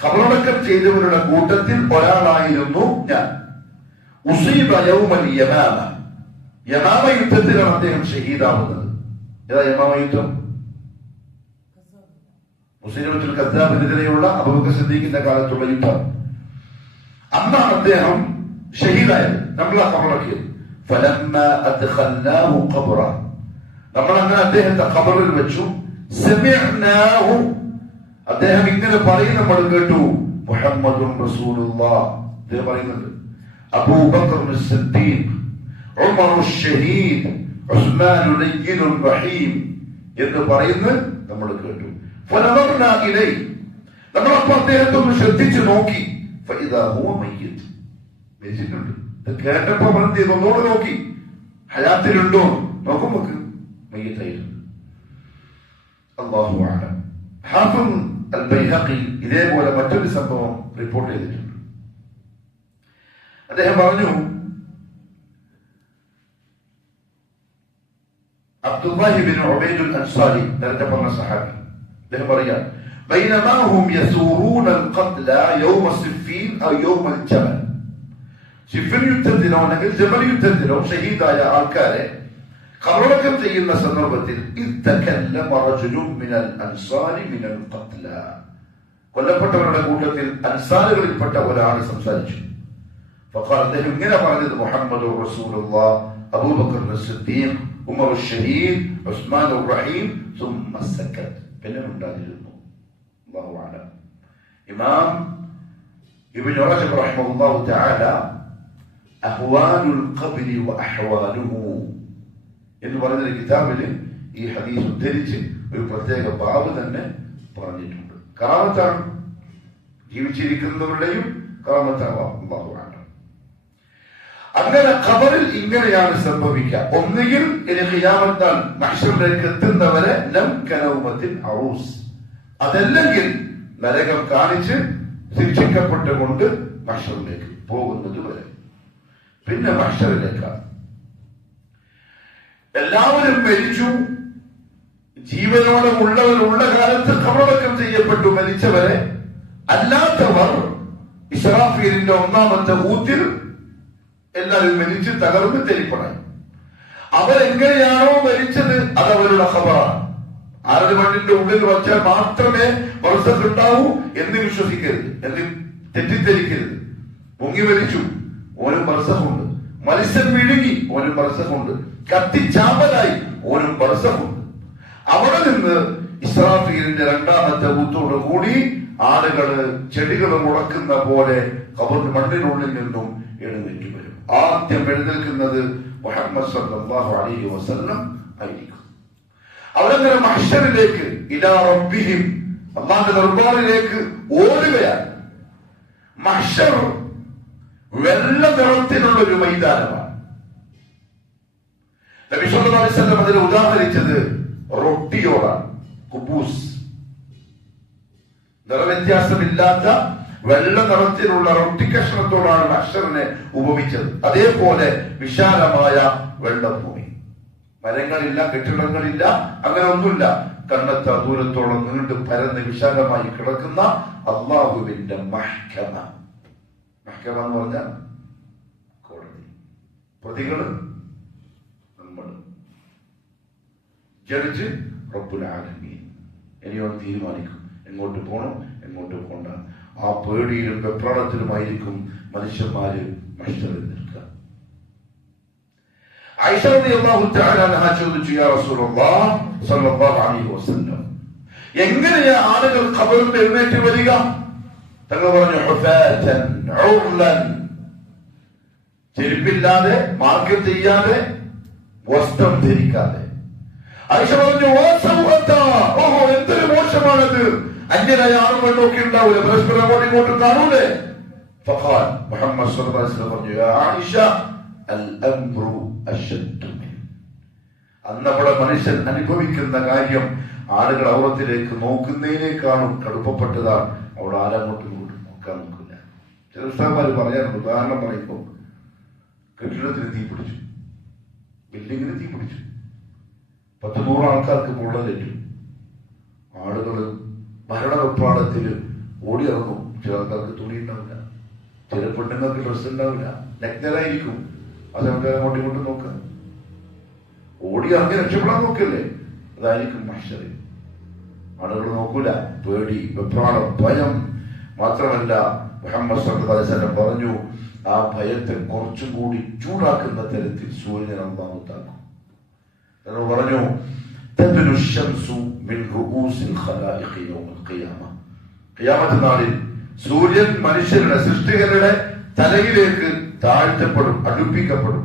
ഖബറടക്കം ചെയ്തവരുടെ കൂട്ടത്തിൽ ഒരാളായിരുന്നു ഞാൻ. ഉസീബ യൗമൽ യമാമ. യമാമ യുദ്ധത്തിലാണ് അദ്ദേഹം ഷഹീദാവുന്നത്. ഏതാ യമാമ യുദ്ധം? മുസ്ലിമുൽ കദ്ദാബിനെതിരെയുള്ള അബൂബക്കർ സിദ്ദീഖിന്റെ കാലത്തുള്ള യുദ്ധം. അന്നാണ് അദ്ദേഹം ഷഹീദായത്. നമ്മളാ ഖബറടക്കിയത്. ഫലമ്മ അദ്ഖൽനാഹു ഖബറ. നമ്മൾ അങ്ങനെ അദ്ദേഹത്തെ ഖബറിൽ വെച്ചു. സമിഅനാഹു. അദ്ദേഹം ഇങ്ങനെ പറയുന്ന നമ്മൾ കേട്ടു. മുഹമ്മദുൻ റസൂലുള്ളാഹ്. അദ്ദേഹം പറയുന്നുണ്ട് അബൂബക്കർ സിദ്ദീഖ്, ഉമർ ഷഹീദ്, ഉസ്മാൻ ലയ്യിനുർ റഹീം എന്ന് പറയുന്നത് നമ്മൾ കേട്ടു. ഫനദർനാ ഇലൈഹി. നമ്മളപ്പോൾ അദ്ദേഹത്തെ ഒന്ന് ശ്രദ്ധിച്ചു നോക്കി. ഫഇദാ ഹുവ മയ്യിത്ത്. മരിച്ചിട്ടുണ്ട്. ഇത് കേട്ടപ്പോ നമ്മൾ ഒന്നുകൂടെ നോക്കി, ഹയാത്തിലുണ്ടോ നോക്കുമ്പോ മയ്യിത്തായിരുന്നു. അല്ലാഹു അഅലം. ഹാഫിദ് അൽ ബൈഹഖി ഇതേപോലെ മറ്റൊരു സംഭവം റിപ്പോർട്ട് ചെയ്തിട്ടുണ്ട്. അദ്ദേഹം പറഞ്ഞു, അബ്ദുല്ലാഹി ബിൻ ഉബൈദുൽ അൻസാരി നേരത്തെ പറഞ്ഞ സഹാബി, അദ്ദേഹം പറയാ بينما هم يسورون القتل يوم الصفين او يوم الجمل. സിഫിൻ യുദ്ധത്തിനോ അല്ലെങ്കിൽ ജബൽ യുദ്ധത്തിനോ ഷഹീദായ ആൾക്കാരെ ഖബറടക്കം ചെയ്യുന്ന സന്ദർഭത്തിൽ കൊല്ലപ്പെട്ടവരുടെ കൂട്ടത്തിൽ അൻസാറുകളിൽപ്പെട്ട ഒരാൾ സംസാരിച്ചു. അദ്ദേഹം ഇങ്ങനെ പറഞ്ഞത് മുഹമ്മദ് റസൂലുള്ളാഹ്, അബൂബക്കർ സിദ്ദീഖ്, ഉമർ ഷഹീദ്, ഉസ്മാൻ റഹീം, സുമ്മ സക്കത്ത്. പിന്നെ ഉണ്ടായിരുന്നു. അല്ലാഹു അഅലം. ഇമാം ഇബ്നു റജബ് റഹിമഹുല്ലാഹു തആല അഹ്വാലുൽ ഖബ്രി വ അഹ്വാലുഹു എന്ന് പറയുന്ന കിതാബിൽ ഈ ഹദീസ് ഉദ്ധരിച്ച് ഒരു പ്രത്യേക ബാബ് തന്നെ പറഞ്ഞിട്ടുണ്ട്. കാമത്താണ് ജീവിച്ചിരിക്കുന്നവരുടെയും കാമത്താവാം. അല്ലാഹു അഅലം. അങ്ങനെ ഖബറിൽ ഇങ്ങനെയാണ് സംഭവിക്കുക. ഒന്നുകിൽ ഇനി ഖിയാമത്ത് നാൾ മഹ്ശറിലേക്ക് എത്തുന്നവരെ ലം കനൗമത്തിൻ അറൂസ്, അതല്ലെങ്കിൽ നരകം കാണിച്ച് ശിക്ഷിക്കപ്പെട്ടുകൊണ്ട് മഹ്ശറിലേക്ക് പോകുന്നത് വരെ. പിന്നെ മഹ്ശറിലേക്കാണ്. എല്ലാവരും മരിച്ചു. ജീവനോടെ ഉള്ളവരുള്ള കാലത്ത് ഖബറടക്കം ചെയ്യപ്പെട്ടു മരിച്ചവരെ. അല്ലാത്തവർ ഇസ്രാഫീലിന്റെ ഒന്നാമത്തെ ഊത്തിൽ എല്ലാവരും മരിച്ച് തകർന്ന് തെരിപ്പണായി. അവരെങ്ങനെയാണോ മരിച്ചത് അത് അവരുടെ ഖബറാണ്. ആരുടെ മണ്ണിന്റെ ഉള്ളിൽ വച്ചാൽ മാത്രമേ ബർസഖ് ഉണ്ടാവൂ എന്ന് വിശ്വസിക്കരുത്, എന്ന് തെറ്റിദ്ധരിക്കരുത്. മുങ്ങി മരിച്ചു, ഓനും ബർസഖുണ്ട്. മത്സ്യം വിഴുങ്ങി, ഓനും ബർസഖുണ്ട്. കത്തിച്ചാമ്പലായി, ഓനും ബർസഖുണ്ട്. അവിടെ നിന്ന് ഇസ്രാഫീലിന്റെ രണ്ടാമത്തെ ഊത്തോടു കൂടി ആളുകള് ചെടികൾ മുടക്കുന്ന പോലെ ഖബർ മണ്ണിനുള്ളിൽ നിന്നും എഴുന്നേറ്റ് വരും. ആദ്യം എഴുന്നേൽക്കുന്നത് മുഹമ്മദ് സല്ലല്ലാഹു അലൈഹി വസല്ലം ആയിരിക്കും. അവരങ്ങനെ മഹ്ശറിലേക്ക് ഇലാ റബ്ബിഹിം, അല്ലാഹുവിന്റെ ദർബാറിലേക്ക് ഓടുകയാണ്. മഹ്ശർ വെള്ള നിറത്തിലുള്ള ഒരു മൈതാനമാണ്. നബി സല്ലല്ലാഹു അലൈഹി വസല്ലം അതിനെ ഉദാഹരിച്ചത് റൊട്ടിയോടാണ്. കുബൂസ്, നിറവ്യത്യാസമില്ലാത്ത വെള്ള നിറത്തിലുള്ള റൊട്ടി കഷ്ണത്തോടാണ് മഹ്ശറിനെ ഉപമിച്ചത്. അതേപോലെ വിശാലമായ വെള്ളഭൂമി, മരങ്ങളില്ല, കെട്ടിടങ്ങളില്ല, അങ്ങനെ ഒന്നുമില്ല. കണ്ണെത്താ ദൂരത്തോളം നീണ്ടു പരന്ന് വിശാലമായി കിടക്കുന്ന അല്ലാഹുവിന്റെ മഹ്കമ. മഹ്കമ എന്ന് പറഞ്ഞാൽ കോടതി. പ്രതികള് നമ്മൾ, ജഡ്ജ് റബ്ബുൽ ആലമീൻ. ഇനിയൊന്ന് തീരുമാനിക്കും എങ്ങോട്ട് പോകണം, എങ്ങോട്ട് പോകണ്ട. ആ പേടിയിലും വെപ്രാളത്തിലുമായിരിക്കും മനുഷ്യന്മാര് മഹ്ശറിൽ നിൽക്കുക. ആയിഷ റളിയല്ലാഹു തആല അൻഹാ ചോദിച്ചു, യാ റസൂലല്ലാഹ് സ്വല്ലല്ലാഹു അലൈഹി വസല്ലം, എങ്ങനെയാ ആളുകൾ ഖബറിൽ എഴുന്നേറ്റ് വരിക? തങ്ങൾ പറഞ്ഞു, ഹുഫാതൻ ഉർലൻ, ചെരുപ്പില്ലാതെ, മാർക്കം ചെയ്യാതെ, വസ്ത്രം ധരിക്കാതെ. ആയിഷ പറഞ്ഞു, ഓഹോ എന്തൊരു മോശമാണത്. അന്യനായ ആളുകൾ നോക്കി ഉണ്ടാവൂലെ, പരസ്പരം അങ്ങോട്ടും ഇങ്ങോട്ടും കാണൂലേ. ഫഖാൽ, മുഹമ്മദ് സ്വല്ലല്ലാഹു അലൈഹി വസല്ലം പറഞ്ഞു, യാ ആയിഷ അൽ അംറു അശദ്ദു മിൻ. അന്ന് അവിടെ മനുഷ്യൻ അനുഭവിക്കുന്ന കാര്യം ആളുകൾ ഔറത്തിലേക്ക് നോക്കുന്നതിനേക്കാളും കടുപ്പപ്പെട്ടതാണ്. അവിടെ ആരങ്ങോട്ടും ഇങ്ങോട്ടും നോക്കാൻ നോക്കില്ല. ചില ഉസ്താദന്മാര് പറയാറുണ്ട്, ഉദാഹരണം പറയുമ്പോൾ കെട്ടിടത്തിന് തീ പിടിച്ചു, ബിൽഡിങ്ങിന് തീ പിടിച്ചു. 100 ആൾക്കാർക്ക് പൊള്ളലേറ്റു. ആളുകൾ മരണവെപ്രാളത്തിൽ ഓടിയിറങ്ങും. ചില ആൾക്കാർക്ക് തുണി ഉണ്ടാവില്ല, ചില പെണ്ണുങ്ങൾക്ക് ഡ്രസ്സ് ഉണ്ടാവില്ല, നഗ്നരായിരിക്കും. അതുകൊണ്ട് അങ്ങോട്ടും ഇങ്ങോട്ടും നോക്കുക, ഓടി ഇറങ്ങി രക്ഷപ്പെടാൻ നോക്കല്ലേ. അതായിരിക്കും മഹ്ശർ. ആളുകൾ നോക്കൂല. പേടി, വെപ്രാളം, ഭയം. മാത്രമല്ല മുഹമ്മദ് സല്ലല്ലാഹു അലൈഹി വസല്ലം പറഞ്ഞു, ആ ഭയത്തെ കുറച്ചും കൂടി ചൂടാക്കുന്ന തരത്തിൽ സൂര്യൻ അല്ലാഹു താക്കും. എന്ന് പറഞ്ഞു, തദ്നു ശംസു മിൻ റൂസിൽ ഖലായിഖി യൗമൽ ഖിയാമ. ഖിയാമത്ത് നാളിൽ സൂര്യൻ മനുഷ്യരുടെ സൃഷ്ടികളുടെ തലയിലേക്ക് താഴ്ത്തപ്പെടും, അടുപ്പിക്കപ്പെടും.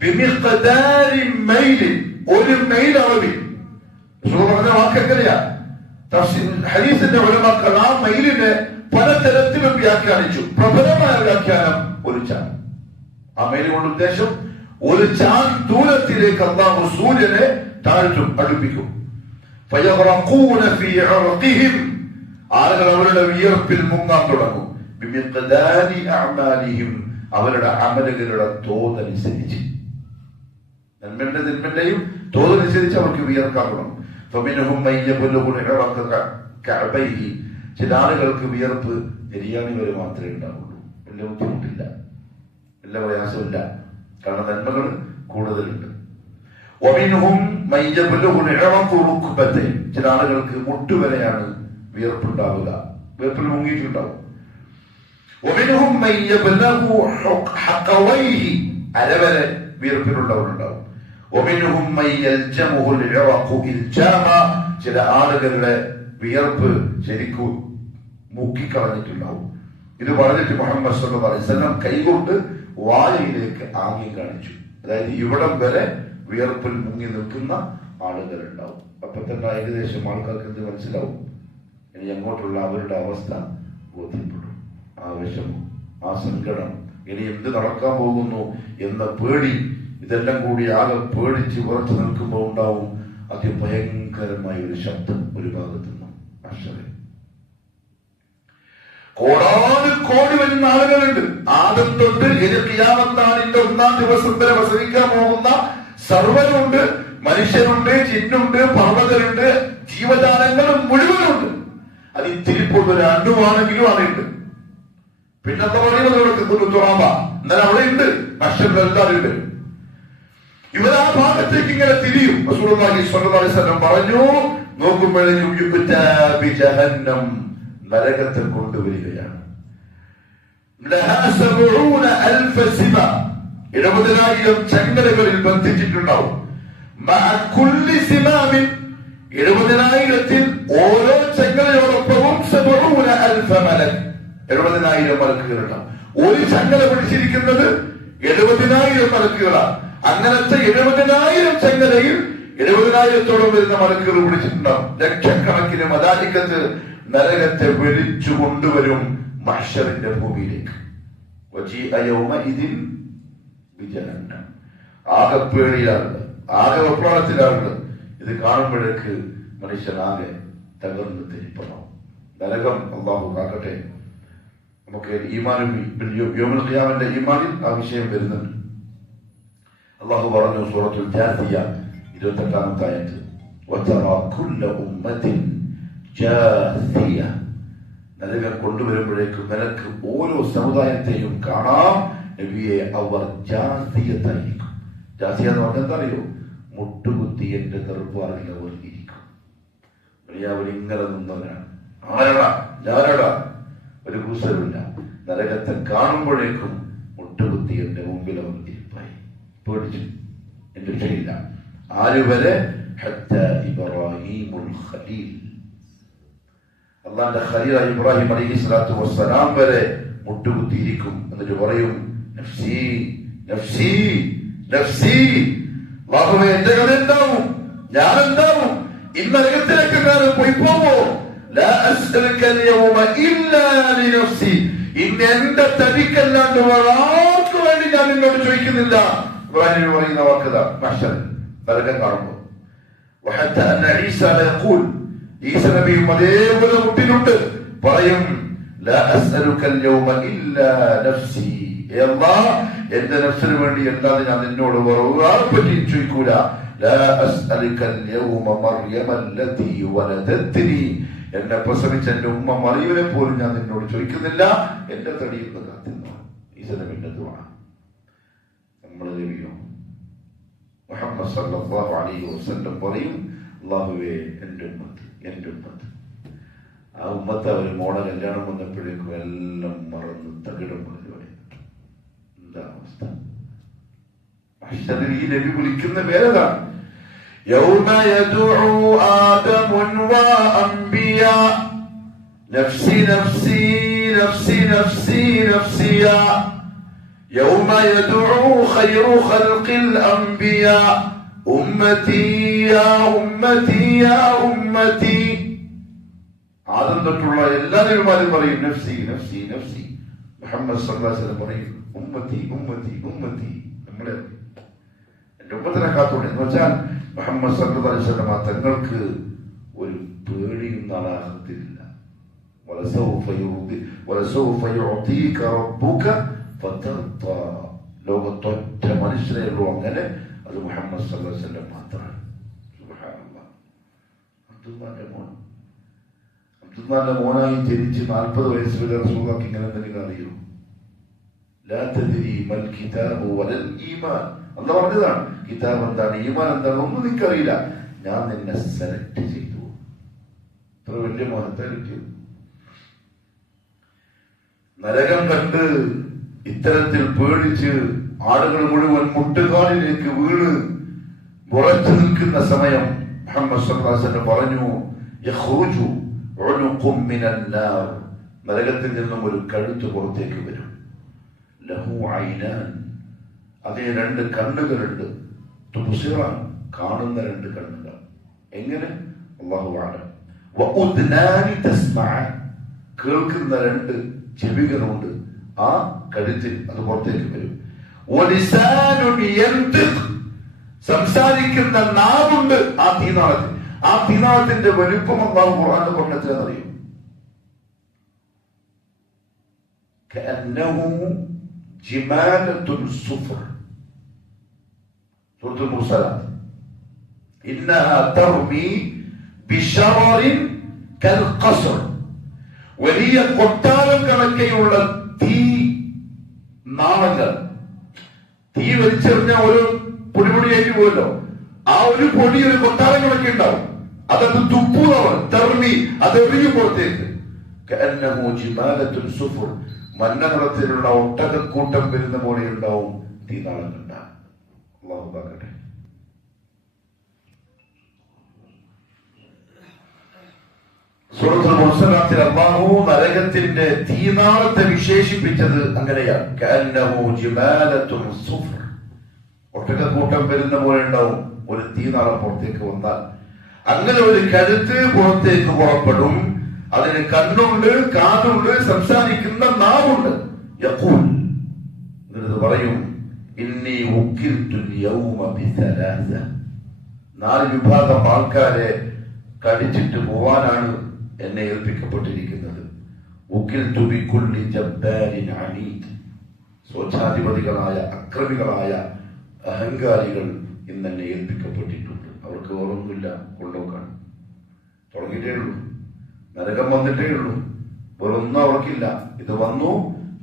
ബിമിഖ്ദാരി മൈലിൻ, ഒരു മൈൽ അളവിൽ. പറഞ്ഞ വാക്കെങ്ങനെയാ? ഹദീസിന്റെ ഉലമാക്കൾ ആ മൈലിനെ പലതരത്തിലും വ്യാഖ്യാനിച്ചു. പ്രബലമായ വ്യാഖ്യാനം ഒരു ചാൻ. ആ മൈൽ കൊണ്ട് ഉദ്ദേശം ഒരു ചാൻ ദൂരത്തിലേക്ക് അല്ലാഹു സൂര്യനെ താഴ്ത്തും, അടുപ്പിക്കും. ഫയഗ്റഖൂന ഫീ അർഖിഹിം, ആളുകൾ അവരുടെ വിയർപ്പിൽ മുങ്ങാൻ തുടങ്ങും. ബിമിഖ്ദാരി അഅമാലിഹിം, അവരുടെ അമലുകളുടെ തോതനുസരിച്ച്, നന്മന്റെ തിന്മന്റെയും തോതനുസരിച്ച് അവർക്ക് വിയർക്കാൻ തുടങ്ങും. ഫമിൻഹും മൻ യബ്ലുഗു ഇറഖ കഅബൈഹി, ചില ആളുകൾക്ക് വിയർപ്പ് നെരിയാണി വരെ മാത്രമേ ഉണ്ടാവുള്ളൂ. വലിയ ബുദ്ധിമുട്ടില്ല, വലിയ പ്രയാസമില്ല, കാരണം നന്മകൾ കൂടുതലുണ്ട്. വമിൻഹും മൻ യബ്ലുഗു ഇറഖ റുക്ബതൈ, ചില ആളുകൾക്ക് മുട്ടുവരെയാണ് വിയർപ്പുണ്ടാവുക, വിയർപ്പിൽ മുങ്ങിയിട്ടുണ്ടാവും. വമിൻഹും മൻ യബ്ലുഗു ഹഖവൈഹി, അരവരെ വിയർപ്പിലുള്ളവരുണ്ടാവും. വമിൻഹും മൻ യൽജമുഹുൽ ഇറഖു ഇൽജാമ, ചില ആളുകളുടെ വിയർപ്പ് ശരിക്കും മുക്കിക്കളഞ്ഞിട്ടുണ്ടാവും. ഇത് പറഞ്ഞിട്ട് മുഹമ്മദ് സല്ലല്ലാഹു അലൈഹി വസല്ലം കൈകൊണ്ട് വായയിലേക്ക് ആംഗ്യം കാണിച്ചു. അതായത് ഇവിടം വരെ വിയർപ്പിൽ മുങ്ങി നിൽക്കുന്ന ആളുകൾ ഉണ്ടാവും. അപ്പൊ തന്നെ ഏകദേശം ആൾക്കാർക്ക് എന്ത് മനസ്സിലാവും? ഇനി അങ്ങോട്ടുള്ള അവരുടെ അവസ്ഥ ബോധ്യപ്പെടും. ആ വിഷമം, ആ സങ്കടം, ഇനി എന്ത് നടക്കാൻ പോകുന്നു എന്ന പേടി, ഇതെല്ലാം കൂടി ആകെ പേടിച്ച് ഉറച്ചു നിൽക്കുമ്പോൾ ഉണ്ടാവും അതിഭയങ്കരമായ ഒരു ശബ്ദം ഒരു ഭാഗത്തു നിന്നും. അക്ഷരം കോടാനുകോടി വരുന്ന ആളുകളുണ്ട്. ആദ്യം തൊട്ട് ഖിയാമത്താണിന്റെ 1-ാം ദിവസം വരെ പ്രസവിക്കാൻ പോകുന്ന സർവരുണ്ട്. മനുഷ്യരുണ്ട്, ജിന്നുണ്ട്, പർവ്വതരുണ്ട്, ജീവജാലങ്ങളും മുഴുവനുണ്ട്. അത് ഇത്തിരിപ്പോൾ ഒരു അണ്ണുവാണെങ്കിലും അറിയുണ്ട്. പിന്നെന്താ പറയുന്നത്? തുറാമ, എന്നാൽ അവിടെ ഉണ്ട്. അക്ഷരങ്ങളെല്ലാവരും ഉണ്ട്. ഇവരാ ഭാഗത്തേക്ക് ഇങ്ങനെ തിരിയും. റസൂലുള്ളാഹി സ്വല്ലല്ലാഹു അലൈഹി വസല്ലം പറഞ്ഞു, നോക്കുമ്പോഴേക്കും ജഹന്നം, നരകത്തിൽ കൊണ്ടുവരികയാണ്. 70,000 ചങ്ങലകളിൽ ബന്ധിച്ചിട്ടുണ്ടാവും. 70,000 ഓരോ ചങ്ങലയോടൊപ്പവും 70,000 മലക്കുകളുണ്ടാവും. ഒരു ചങ്ങല പിടിച്ചിരിക്കുന്നത് 70,000 മലക്കുകളാണ്. അങ്ങനത്തെ 70,000 ചങ്ങലയിൽ 70,000-ഓളം വരുന്ന മലക്കുകൾ പിടിച്ചിട്ടുണ്ടാവും. ലക്ഷക്കണക്കിന് മലായികത്ത് നരകത്തെ വലിച്ചു കൊണ്ടുവരും മഹ്ശറിന്റെ ഭൂമിയിലേക്ക്. ആകെ പേടിയിലാളുണ്ട്, ആകെ വെപ്രാളത്തിലാളുണ്ട്. ഇത് കാണുമ്പോഴേക്ക് മനുഷ്യനാകെ തകർന്ന് തിരിപ്പണം. നരകം അല്ലാഹു കാക്കട്ടെ. നമുക്ക് ഈമാനും യൗമുൽ ഖിയാമത്തിന്റെ ഈമാനിൽ ആ വിഷയം വരുന്നുണ്ട്. അല്ലാഹു പറഞ്ഞു സൂറത്തുൽ ജാസിയ 28-ാമത്തെ ആയത്ത്, വതറാ കുല്ല ഉമ്മത്തിൻ ജാസിയ, നരകം കൊണ്ടുവരുമ്പോഴേക്കും നിനക്ക് ഓരോ സമുദായത്തെയും കാണാം നബിയെ, അവർ ജാസിയത്തായിരിക്കും. ജാസിയ എന്ന് പറഞ്ഞാൽ എന്താ അറിയോ? മുട്ടുകുത്തി എന്റെ ദർബാറിൽ അവർ ഇരിക്കും. അവരിങ്ങനെ നിന്നവരാണ്. ആരടാ ഞാനടാ, ഒരു കൂസലുമില്ല. നരകത്തെ കാണുമ്പോഴേക്കും മുട്ടുകുത്തി എന്റെ മുമ്പിൽ അവർ ഇരിപ്പായി. പേടിച്ചു, എന്റെ രക്ഷയില്ല. ആരുവരെ? ഇബ്രാഹിമുൽ ഖലീൽ, അള്ളാന്റെ ഖലീൽ ഇബ്രാഹിം അലൈഹിസ്സലാത്തു വസ്സലാം വരെ മുട്ടുകുത്തിയിരിക്കും. എന്നിട്ട് പറയും, നഫ്സി നഫ്സി നഫ്സി, അല്ലാഹുവേ എന്റെ കഥ എന്താവും, ഞാൻ എന്താവും, ഇന്ന് നരകത്തിലേക്ക് ഞാൻ പോയി പോവോ? ലാ അസ്അലുക അൽയൗമ ഇല്ലാ ലിനഫ്സി, ഇന്ന് എന്റെ തടിക്കല്ലാണ്ട് ആർക്കു വേണ്ടി ഞാൻ നിന്നോട് ചോദിക്കുന്നില്ല. ഇബ്രാഹിം പറയുന്ന വാക്കതാ മഹ്ശർ, നരകം കാണുമ്പോൾ. വഹത്ത അന്ന ഈസ ലയഖൂൽ, ഈസ നബിയും അതേപോലെ മുട്ടിലുണ്ട്, പറയും ലാ അസ്അലുക അൽയൗമ ഇല്ലാ നഫ്സി, അല്ലാഹ് എന്റെ നഫ്സിന് വേണ്ടി അല്ലാതെ ഞാൻ നിന്നോട് വേറെ പറ്റിയും ചോദിക്കൂല. ലാ അസ്അലുകൽ യൗമ മർയമ അല്ലതി വലദത്നി, എന്നെ പ്രസവിച്ച എന്റെ ഉമ്മ മറിയമിനെ പോലും ഞാൻ നിന്നോട് ചോദിക്കുന്നില്ല. എന്റെ തടിയിൽ നിന്ന് കാത്തുന്നു. ഈസനമിന്റെ ദുആ നമ്മൾ നബിയോ മുഹമ്മദ് സല്ലല്ലാഹു അലൈഹി വസല്ലം പറയും, അല്ലാഹുവേ എന്റെ ഉമ്മത്ത്, എന്റെ ഉമ്മത്ത്. ആ ഉമ്മത്ത് അവര് മോളെ കല്യാണം വന്നപ്പോഴേക്കും എല്ലാം മറന്ന് തകിടം പറഞ്ഞു പറയും. എന്താ അവസ്ഥ? ഈ നബി വിളിക്കുന്ന പേരതാണ്. യൗമ യദ്ഉ ആദമുൻ വഅംബിയാ നഫ്സി നഫ്സി നഫ്സി നഫ്സി നഫ്സിയാ യൗമ യദ്ഉ ഖൈറു ഖൽഖിൽ അംബിയാ ഉമ്മതി യാ ഉമ്മതി യാ ഉമ്മതി. ആദം തൊട്ടുള്ള എല്ലാ നബിമാരും പറയും നഫ്സി നഫ്സി നഫ്സി. മുഹമ്മദ് സല്ലല്ലാഹു അലൈഹി വസല്ലം പറയും ഉമ്മതി ഉമ്മതി ഉമ്മതി. നമ്മളെ എന്റെ ഉമ്മത്തിനെ കാത്തോടെ എന്ന് വെച്ചാൽ മുഹമ്മദ് സല്ലല്ലാഹു അലൈഹി വസല്ലം തങ്ങൾക്ക് ഒരു പേടിയും നാളാഹത്തിലില്ല. ലോകത്തൊറ്റ മനുഷ്യരേ ഉള്ളൂ അങ്ങനെ, അത് മുഹമ്മദ് സല്ലല്ലാഹു അലൈഹി വസല്ലം മാത്രമാണ്. സുബ്ഹാനല്ലാഹ്. അബ്ദുല്ലാന്റെ മോനായി ജനിച്ച് 40 വയസ്സ് വരെ റസൂലുള്ളാഹിക്ക് ഇങ്ങനെ എന്തെങ്കിലും അറിയൂ? ലാ തദ്രി മൽ കിതാബു വലൽ ഈമാൻ. അല്ലാഹു പറഞ്ഞതാണ് കിതാബ് എന്താണ്, ഈമാൻ എന്താണ് ഒന്നും നിനക്കറിയില്ല, ഞാൻ നിന്നെ സെലക്ട് ചെയ്തു. ഇത്ര വലിയ മഹത്താ കിട്ടിയത്. നരകം കണ്ട് ഇത്തരത്തിൽ പേടിച്ച് ആളുകൾ മുഴുവൻ മുട്ടുകാലിലേക്ക് വീണ് ഉറച്ചു നിൽക്കുന്ന സമയം മുഹമ്മദ് സല്ലല്ലാഹു അലൈഹി വസല്ലം പറഞ്ഞു, യഖ്റുജു ഉനുഖും മിനൻ നാർ, നരകത്തിൽ നിന്നും ഒരു കഴുത്ത് പുറത്തേക്ക് വരും. ലഹു ഐനാൻ, അതിന് 2 കണ്ണുകളുണ്ട്. തുബ്സിറാൻ, കാണുന്ന 2 കണ്ണുകൾ. എങ്ങനെ? അല്ലാഹു അഅലം. വഉദ്നാനി തസ്മഅൻ, കേൾക്കുന്ന 2 ചെവികളുണ്ട്. ആ കഴുത്തിൽ അത് പുറത്തേക്ക് വരും. വലിസാനുൻ യൻതിഖ്, സംസാരിക്കുന്ന നാവുണ്ട് ആ തീനാളത്തിൽ. ആ തീനാളത്തിന്റെ വലുപ്പം അല്ലാഹു ഖുർആനിൽ പറഞ്ഞിട്ടറിയും. കഅന്നഹു ജിമാലത്തുൻ സുഫർ, സൂറത്തുൽ മുർസലാത്ത്. ഇന്നഹാ തർമി ബിശററിൻ കൽഖസ്ർ, വലിയ കൊട്ടാരം കണക്കെയുള്ള തീ നാളങ്ങൾ. തീ വലിച്ചെറിഞ്ഞ ഒരു പൊടിപൊടിയായിട്ട് പോയല്ലോ, ആ ഒരു പൊടി ഒരു കൊട്ടാരം കണക്കെ ഉണ്ടാവും. അതത് തുപ്പൂറവർ തെർമി, അതെറിയും പുറത്തേക്ക്. കഅന്നഹു ജിമാലത്തുൻ സുഫർ, മഞ്ഞ നിറത്തിലുള്ള ഒട്ടകക്കൂട്ടം വരുന്ന പോലെ ഉണ്ടാവും തീനാളങ്ങൾ. അല്ലാഹു ബാക്കട്ടെ. സൂറത്തുൽ മുർസലാത്തിൽ അല്ലാഹു നരകത്തിന്റെ തീനാളത്തെ വിശേഷിപ്പിച്ചത് അങ്ങനെയാണ്. കഅന്നഹു ജിമാലത്തുൻ സുഫർ, ഒട്ടകക്കൂട്ടം വരുന്ന പോലെ ഉണ്ടാവും ഒരു തീനാളം പുറത്തേക്ക് വന്നാൽ. അങ്ങനെ ഒരു കഴുത്ത് പുറത്തേക്ക് പുറപ്പെടും. അതിന് കണ്ണുണ്ട്, കാതുണ്ട്, സംസാരിക്കുന്ന നാവുണ്ട്. യഖൂൽ, എന്നിട്ട് പറയും ഇന്നി ഉക്കിൽതു യൗമ ബിസലാസ, 4 വിഭാഗം ആൾക്കാരെ കടിച്ചിട്ട് പോവാനാണ് എന്നെ ഏൽപ്പിക്കപ്പെട്ടിരിക്കുന്നത്. ഉക്കിൽതു ബികുല്ലി ജബ്ബാരിൻ അനീദ്, സ്വച്ഛാധിപതികളായ അക്രമികളായ അഹങ്കാരികൾ ഇന്ന് എന്നെ ഏൽപ്പിക്കപ്പെട്ടിട്ടുണ്ട്. അവർക്ക് ഓർമ്മയില്ല, കൊണ്ടുപോക്കാൻ തുടങ്ങിയിട്ടേ ഉള്ളൂ. നരകം വന്നിട്ടേ ഉള്ളൂ, വേറൊന്നും അവർക്കില്ല. ഇത് വന്നു,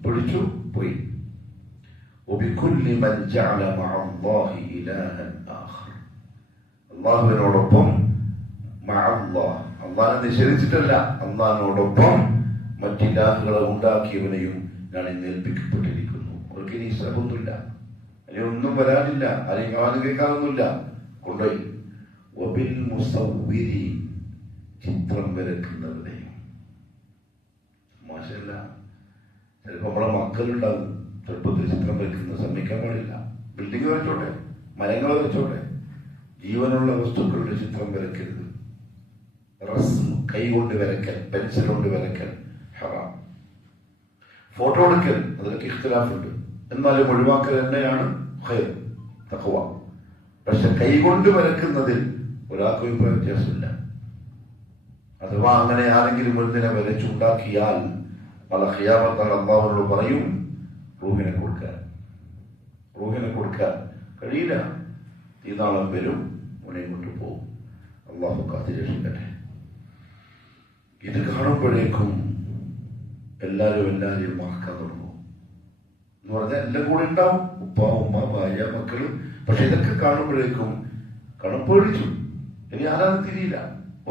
പിടിച്ചു, പോയി. അള്ളാഹുവിനോടൊപ്പം അള്ളാഹിനെ നിഷേധിച്ചിട്ടല്ല, അള്ളാഹിനോടൊപ്പം മറ്റിലാഹുകളെ ഉണ്ടാക്കിയവനെയും ഞാൻ ഇന്ന് ഏൽപ്പിക്കപ്പെട്ടിരിക്കുന്നു. അവർക്ക് ഇനി ശ്രമമൊന്നുമില്ല, ഇനി ഒന്നും വരാനില്ല, അല്ലെങ്കിൽ ആദ്യം കേൾക്കാനൊന്നുമില്ല. കൊണ്ടുപോയി. ചിത്രം വരക്കുന്നവരെയും. മോശമല്ല. ചിലപ്പോ നമ്മളെ മക്കളുണ്ടാവും ചെറുപ്പത്തിൽ ചിത്രം വരയ്ക്കുന്ന, സമ്മതിക്കാൻ പാടില്ല. ബിൽഡിംഗ് വരച്ചോട്ടെ, മരങ്ങൾ വരച്ചോട്ടെ, ജീവനുള്ള വസ്തുക്കളുടെ ചിത്രം വരയ്ക്കരുത്. റസ്ം, കൈ കൊണ്ട് വരയ്ക്കൽ, പെൻസിൽ കൊണ്ട് വരയ്ക്കൽ ഹറാം. ഫോട്ടോ എടുക്കൽ, അതിലൊക്കെ ഇഖ്തിലാഫുണ്ട്, എന്നാലും ഒഴിവാക്കൽ തന്നെയാണ് ഖൈർ, തഖ്വ. പക്ഷെ കൈകൊണ്ട് വരയ്ക്കുന്നതിൽ ഒരാൾക്കും ഇപ്പോൾ വ്യത്യാസമില്ല. അഥവാ അങ്ങനെ ആരെങ്കിലും ഒന്നിനെ വരച്ചുണ്ടാക്കിയാൽ പല ഖിയാമത്താണ് അല്ലാഹുവോട് പറയും, റൂഹിനെ കൊടുക്കാൻ കഴിയില്ല. ഈ നാളം വരും, ഉണെ കൊണ്ട് പോകും. അള്ളാഹു കാത്തിരക്ഷിക്കട്ടെ. ഇത് കാണുമ്പോഴേക്കും എല്ലാവരും മറക്കാൻ തുടങ്ങും. എന്ന് പറഞ്ഞാൽ എല്ലാം കൂടെ ഉണ്ടാവും, ഉപ്പ ഉമ്മ ഭാര്യ മക്കള്. പക്ഷെ ഇതൊക്കെ കാണുമ്പോഴേക്കും പേടിച്ചു. ഇനി ആരാധന തിരിയില്ല,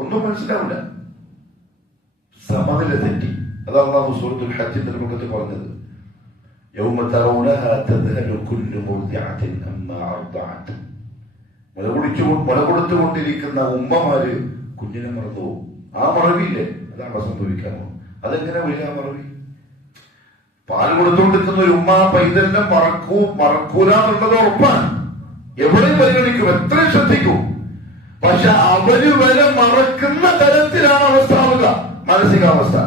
ഒന്നും മനസ്സിലാവില്ല, സമനില തെറ്റി. അതാണ് അല്ലാഹു സൂറത്തുൽ ഹജ്ജിന്റെ ഭാഗത്ത് പറഞ്ഞത്, യൗമ തറൗനഹാ തദ്ഹലു കുല്ലു മുർദിഅത്തിൻ അമ്മാ അർദഅത്. മുല കൊടുത്തുകൊണ്ടിരിക്കുന്ന ഉമ്മമാര് കുഞ്ഞിനെ മറന്നു. ആ മറവിയില്ലേ, അതാണ് സംഭവിക്കാമോ? അതെങ്ങനെ വലിയ മറവി? പാൽ കൊടുത്തുകൊണ്ടിരിക്കുന്ന ഒരു ഉമ്മ പൈതലിനെ മറക്കൂല എന്നുള്ളത് ഉറപ്പാണ്. എവിടെയും പരിഗണിക്കും, എത്രയും ശ്രദ്ധിക്കും. പക്ഷെ അവര് വരെ മറക്കുന്ന തരത്തിലാണ് അവസ്ഥ ആവുക, മാനസികാവസ്ഥ.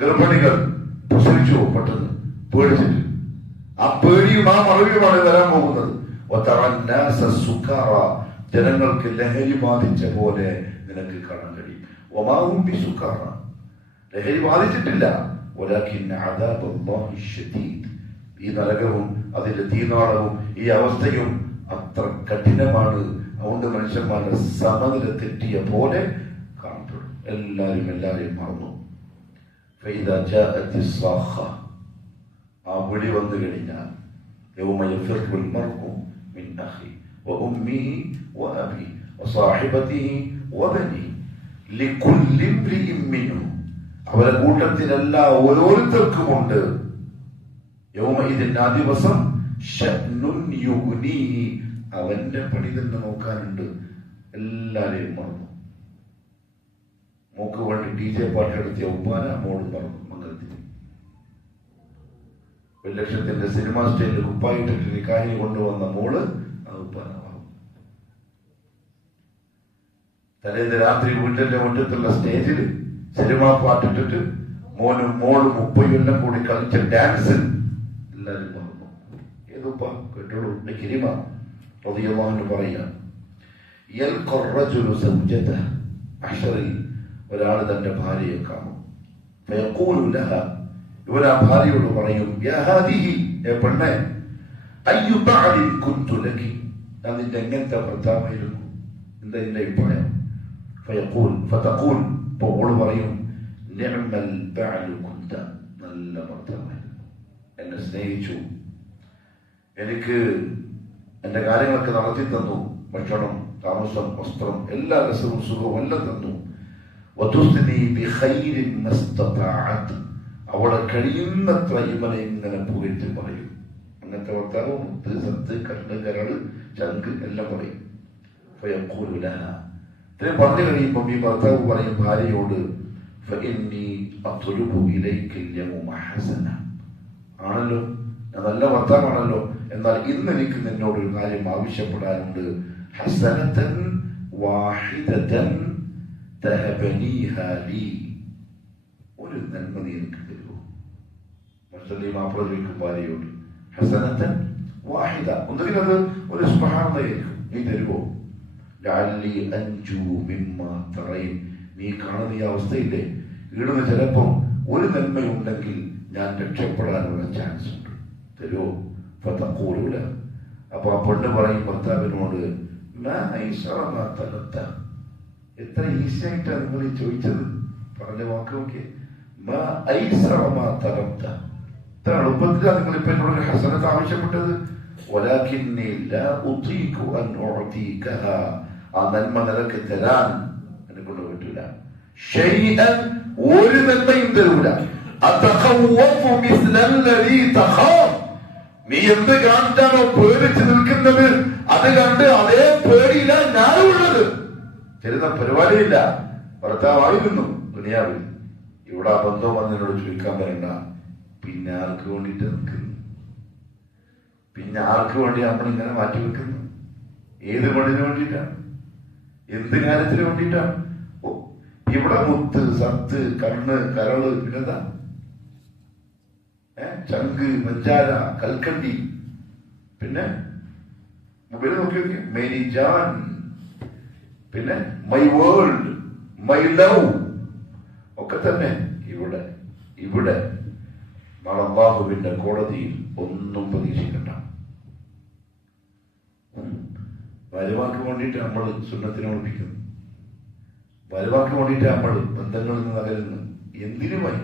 ഗർഭിണികൾ പ്രസവിച്ചു പെട്ടെന്ന് പേടിച്ചിട്ട്, ആ പേടിയും ആ മറവിയുമാണ് വരാൻ പോകുന്നത്. ജനങ്ങൾക്ക് ലഹരി ബാധിച്ച പോലെ നിനക്ക് കാണാൻ കഴിയും. ലഹരി ബാധിച്ചിട്ടില്ല, ഈ നരകവും അതിന്റെ തീനാളവും ഈ അവസ്ഥയും അത്ര കഠിനമാണ്. അതുകൊണ്ട് മനുഷ്യന്മാരുടെ സമനില തെറ്റിയ പോലെ കാണപ്പെടും. എല്ലാരെയും മറന്നു. ആ വിളി വന്നു കഴിഞ്ഞാൽ അവരുടെ കൂട്ടത്തിലല്ല ഓരോരുത്തർക്കുമുണ്ട് ആ ദിവസം അവന്റെ പണി തന്നെ നോക്കാനുണ്ട്. എല്ലാരെയും മറന്നു. മോക്ക് വേണ്ടി DJ പാട്ട് നടത്തിയ ഉമ്മാന മോള് മറന്നു. മംഗലത്തിന് 1 ലക്ഷത്തിന്റെ സിനിമാ സ്റ്റൈലിൽ കുപ്പായിട്ടിട്ട് കാര്യം കൊണ്ടുവന്ന മോള് ആ ഉപ്പാന മറന്നു. തലേന്ന് രാത്രി വീട്ടിന്റെ മുറ്റത്തുള്ള സ്റ്റേജിൽ സിനിമാ പാട്ടിട്ടിട്ട് മോനും മോളും ഉപ്പയും കൂടി കളിച്ച ഡാൻസ് എല്ലാരും മറന്നു. ഏതുപ്പ കേട്ടോളൂ, കിരിമ റളിയല്ലാഹു പറയുക, ഒരാൾ തന്റെ ഭാര്യയെ കാണും. ഇവർ ആ ഭാര്യയോട് പറയും, പെണ്ണെ, ഞാൻ നിന്റെ എങ്ങനത്തെ ഭർത്താവായിരുന്നു, എന്താ എന്റെ അഭിപ്രായം? ഓള് പറയും, നല്ല ഭർത്താവായിരുന്നു, എന്നെ സ്നേഹിച്ചു, എനിക്ക് എന്റെ കാര്യങ്ങളൊക്കെ നടത്തി തന്നു, ഭക്ഷണം, താമസം, വസ്ത്രം, എല്ലാ രസവും സുഖവും എല്ലാം തന്നു. അവളെ കഴിയുന്നത്ര ഇവനെ ഇങ്ങനെ പുകഴ്ത്തി പറയും. അങ്ങനത്തെ ഭർത്താവ് മുത്ത്, സത്ത്, കണ്ണ്, കരള്, ചങ്ക് എല്ലാം പറയും. ഇത്രയും പറഞ്ഞു കഴിയുമ്പം ഈ ഭർത്താവ് പറയും ഭാര്യയോട്, ആണല്ലോ, ഞാൻ നല്ല ഭർത്താവാണല്ലോ, എന്നാൽ ഇന്ന് എനിക്ക് നിന്നോടൊരു കാര്യം ആവശ്യപ്പെടാനുണ്ട്. ഹസനതൻ വാഹിദതൻ തഹബനീഹാ ലീ, ഒരു നന്മ നീ എനിക്ക് തരുമോ? മറ്റേ മാപ്പിള ചോദിക്കും ഭാര്യയോട്, ഹസനതൻ വാഹിദ, ഒന്നുകിൽ അത് ഒരു സുബ്ഹാനല്ലാഹ് നീ തരുമോ? ലഅല്ലി അൻജു മിമ്മാ തറൈൻ, നീ കാണുന്ന ഈ അവസ്ഥയില്ലേ, ഇവിടുന്ന് ചിലപ്പം ഒരു നന്മയുണ്ടെങ്കിൽ ഞാൻ രക്ഷപ്പെടാനുള്ള ചാൻസ് ഉണ്ട്, തരുമോ? ഫതഖൂലൂല, അപ്പൊ ആ പെണ്ണ് പറയും ഭർത്താവിനോട്, എത്ര ഈസി ആയിട്ടാണ് നിങ്ങൾ ഈ ചോദിച്ചത്, പറഞ്ഞ വാക്ക് നോക്കിയേ, ഇത്ര എളുപ്പത്തിലാണ് നിങ്ങൾ ഇപ്പൊ എന്നോട് ഹസനത്ത് ആവശ്യപ്പെട്ടത്. ആ നന്മ നിനക്ക് തരാൻ എന്നെ കൊണ്ട് പറ്റൂല, ഒരു നന്മയും തരൂല. നീ എന്ത് കാണിച്ചാണോ പേടിച്ച് നിൽക്കുന്നത്, അത് കണ്ട് അതേ പേടിയില്ല ഞാനുള്ളത്. ചെറുത പരിപാടിയില്ല, ഭർത്താവായിരുന്നു ദുനിയാവിൽ. ഇവിടെ ആ ബന്ധം വന്നതിനോട് ചോദിക്കാൻ വരണ്ട, പിന്നെ ആർക്ക് വേണ്ടിയിട്ട് നിൽക്കുന്നു, പിന്നെ ആർക്ക് വേണ്ടി നമ്മളിങ്ങനെ മാറ്റിവെക്കുന്നു? ഏത് പണിന് വേണ്ടിയിട്ടാണ്, എന്ത് കാര്യത്തിന് വേണ്ടിയിട്ടാണ്? ഇവിടെ മുത്ത്, സത്ത്, കണ്ണ്, കരള്, പിന്നെന്താ ചങ്ക്, മഞ്ചാര, കൽക്കണ്ടി, പിന്നെ മൊബൈൽ നോക്കി നോക്കി, മേരി ജാൻ, പിന്നെ മൈ വേൾഡ്, മൈ ലവ് ഒക്കെ തന്നെ ഇവിടെ ഇവിടെ നാളെ അല്ലാഹുവിന്റെ കോടതിയിൽ ഒന്നും പ്രതീക്ഷിക്കണ്ട. വരുവാക്ക് വേണ്ടിയിട്ട് നമ്മൾ സുന്നത്തിനെ ഒളിപ്പിക്കുന്നു, വരുവാക്ക് വേണ്ടിയിട്ട് നമ്മൾ ബന്ധങ്ങളിൽ നിന്ന് അകലുന്നു. എന്തിനുമായി?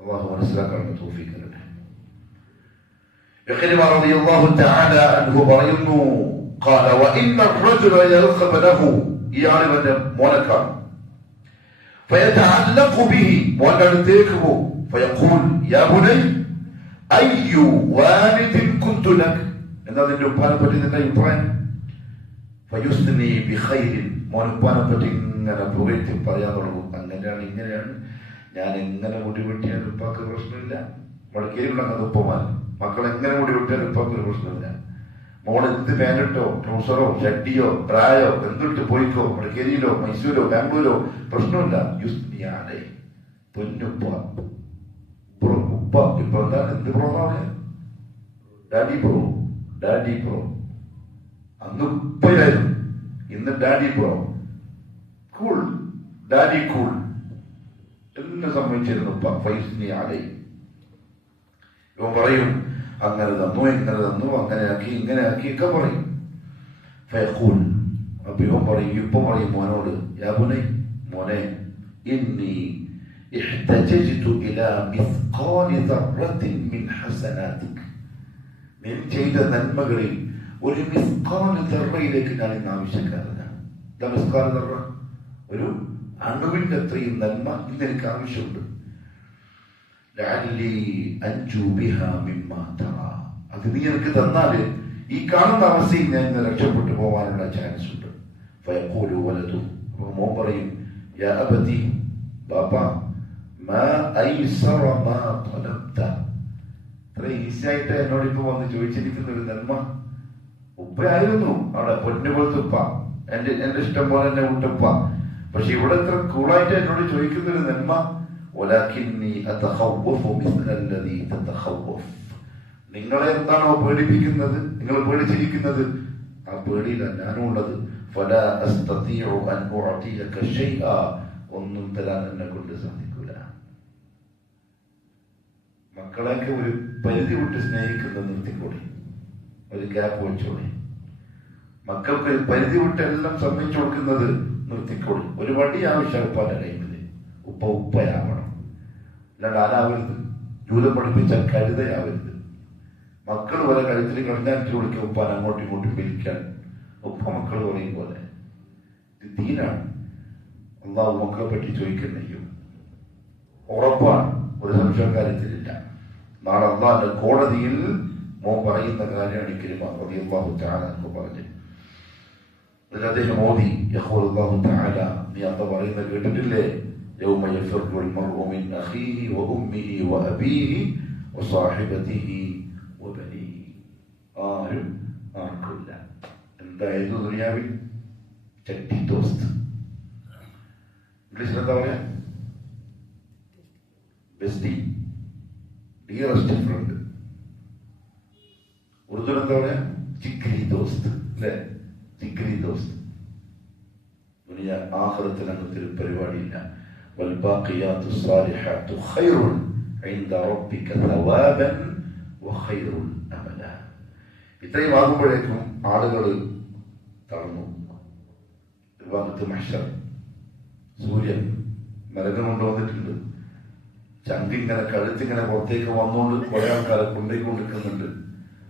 അള്ളാഹു മനസ്സിലാക്കാനുള്ള തൗഫീഖ് തരട്ടെ. ഇഖ്രിമ റളിയല്ലാഹു തആല അൻഹു പറയുന്നു, ഖാല വഇന്ന الرجل يرغب له, ഇയാളിവന്റെ മോനക്കാണ്. فيتعلق به, മോന്റെ അടുത്തേക്ക് പോകും. فيقول يا بني أي والد كنت لك, എന്താ നിന്റെ ഉപ്പാനെ പറ്റി നിന്റെ അഭിപ്രായം? فيثني بخير, മോൻ ഉപ്പാനെ പറ്റി ഇങ്ങനെ പുകഴ്ത്തി പറയാൻ തുടങ്ങും. അങ്ങനെയാണ് ഇങ്ങനെയാണ്, ഞാൻ എങ്ങനെ മുടി വെട്ടിയാൽ ഉപ്പാക്ക് പ്രശ്നമില്ല. മടക്കേരികളുണ്ട് ഉപ്പമാൻ, മക്കൾ എങ്ങനെ മുടി വെട്ടിയാൽ ഉപ്പാക്ക് ഒരു പ്രശ്നമില്ല. മോൾ എന്ത് പാൻറ്റോ ട്രൗസറോ ഷഡ്ഡിയോ ബ്രായോ എന്തിട്ട് പോയിക്കോ, മടക്കേരിയിലോ മൈസൂരോ ബാംഗ്ലൂരോ പ്രശ്നമില്ല. യുസ്നിയാലെ പൊന്നുപ്പ ഉപ്പ. ഇപ്പൊ എന്താ എന്ത് പ്രോന്നാവില്ല? Daddy pro, daddy pro. അന്ന് ഉപ്പയായിരുന്നു, ഇന്ന് daddy pro. Cool, daddy cool എല്ലാം സംഭവിച്ചിരുന്നു ഉപ്പ. ഫൈസ്നിയാലെ ഇവൻ പറയും അങ്ങനെ തന്നു ഇങ്ങനെ തന്നു അങ്ങനെ ആക്കി ഇങ്ങനെ ആക്കി ഒക്കെ പറയും. ഫയഖൂൽ, അപ്പൊ ഇവൻ പറയും, ഇപ്പൊ പറയും മോനോട്, യാ ബുനൈ, മോനെ, ഇന്നി ഇഹ്തജജ്തു ഇലാ മിസ്ഖാലി ദർറത്തിൻ മിൻ ഹസനാതിക്, നീ ചെയ്ത നന്മകളിൽ ഒരു മിസ്ഖാലി ദർറയിലേക്ക് ഞാൻ ഇന്ന് ആവശ്യക്കാരനാണ്. എന്താ മിസ്ഖാലി ദർറ? ഒരു അണുവിന്റെ അത്രയും നന്മ ഇന്ന് എനിക്ക് ആവശ്യമുണ്ട്. ലഅല്ലി അൻജു ബിഹാ മിമ്മാ തറാ, അത് നീ എനിക്ക് തന്നാല് ഈ കാണുന്ന അവസ്ഥയിൽ ഞാൻ ഇന്ന് രക്ഷപ്പെട്ടു പോകാനുള്ള ചാൻസ് ഉണ്ട്. ഫയഖൂലു വലതു, മോൻ പറയും, യാ അബതി, ബാപ്പ, മാ ഐസറ മാ തലബ്ത, ഇത്ര ഈസിയായിട്ട് എന്നോട് ഇപ്പൊ വന്ന് ചോദിച്ചിരിക്കുന്ന ഒരു നന്മ. ഉപ്പയായിരുന്നു അവിടെ പൊന്നുപോലത്തെ ഉപ്പ, എന്റെ ഇഷ്ടം പോലെ എന്നെ വിട്ടുപ്പ. പക്ഷെ ഇവിടെ ഇത്ര കൂളായിട്ട് എന്നോട് ചോദിക്കുന്ന ഒരു നന്മ. വലാകിന്നി അതഖവ്വഫു മിസ്ലല്ലദീ തതഖവ്വഫ്, നിങ്ങളെ എന്താണോ പേടിപ്പിക്കുന്നത്, നിങ്ങൾ പേടിച്ചിരിക്കുന്നത്, ആ പേടിയിലാണ് ഞാനും ഉള്ളത്. ഫലാ അസ്തതീഉ അൻ ഉഅതിയക ശൈആ, ഒന്നും തരാൻ എന്നെ കൊണ്ട് സാധിക്കൂല. മക്കളെയൊക്കെ ഒരു പരിധി വിട്ട് സ്നേഹിക്കുന്നത് നിർത്തിക്കൂടി, ഒരു ഗ്യാപ്പ് വെച്ചോളി. മക്കൾക്ക് ഒരു പരിധി വിട്ട് എല്ലാം സമ്മതിച്ചു കൊടുക്കുന്നത് നിർത്തിക്കോളി. ഒരു വടി ആവശ്യം ഉപ്പാന്റെ കൈമില്. ഉപ്പ ഉപ്പയാവണം, അല്ലാണ്ട് ആരാവരുത്. ജൂതം പഠിപ്പിച്ച കഴുതയാവരുത്. മക്കൾ വരെ കഴുത്തിൽ കടഞ്ഞാറ്റി കൊടുക്കുക ഉപ്പാൻ അങ്ങോട്ടും ഇങ്ങോട്ടും പിരിക്കാൻ. ഉപ്പ മക്കൾ പറയും പോലെ. ഇത് ദീനാണ്. അള്ളാഹു മക്കളെ പറ്റി ചോദിക്കുന്നെയ്യും ഉറപ്പാണ്, ഒരു സംശയം കാര്യത്തിലില്ല. നാളെ അള്ളാഹിന്റെ കോടതിയിൽ മോൻ പറയുന്ന കാര്യമാണ് ഇക്രിമ റളിയല്ലാഹു തആല എന്ന് പറഞ്ഞ്. അദ്ദേഹം ഓതി, യഖൂലുല്ലാഹു തആല, നീ അന്ന് പറയുന്നത് കേട്ടിട്ടില്ലേ? യൗമ യഫിറുൽ മർഉ മിൻ അഖീഹി വഉമ്മിഹി വഅബീഹി വസാഹിബതിഹി വബനീഹി. ആരും ആർക്കില്ല. എന്തായിരുന്നു ദുനിയാവിൽ? ചട്ടി ദോസ്ത്. ഇംഗ്ലീഷിൽ എന്താ പറയാ? Bestie, dearest front. ഉറുദു എന്താ പറയാ? ജിഗ്രി ദോസ്ത്, അല്ലേ? ജിഗ്രി ദോസ്ത്. ദുനിയ ആഖിറത്തിൽ അങ്ങനത്തെ ഒരു പരിപാടിയില്ല. വൽബാഖിയാത്തു സ്സാലിഹാത്തു ഖൈറുൻ ഇൻദ റബ്ബിക സവാബൻ വഖൈറുൻ അമല. ഇത്രയും ആകുമ്പോഴേക്കും ആളുകൾ തളർന്നു. ഒരു ഭാഗത്ത് മഹ്ശർ, സൂര്യൻ നരകം കൊണ്ടുവന്നിട്ടുണ്ട്. ചങ്കിങ്ങനെ കഴുത്തിങ്ങനെ പുറത്തേക്ക് വന്നുകൊണ്ട് കുറെ ആൾക്കാരെ കൊണ്ടേക്കൊണ്ടിരിക്കുന്നുണ്ട്.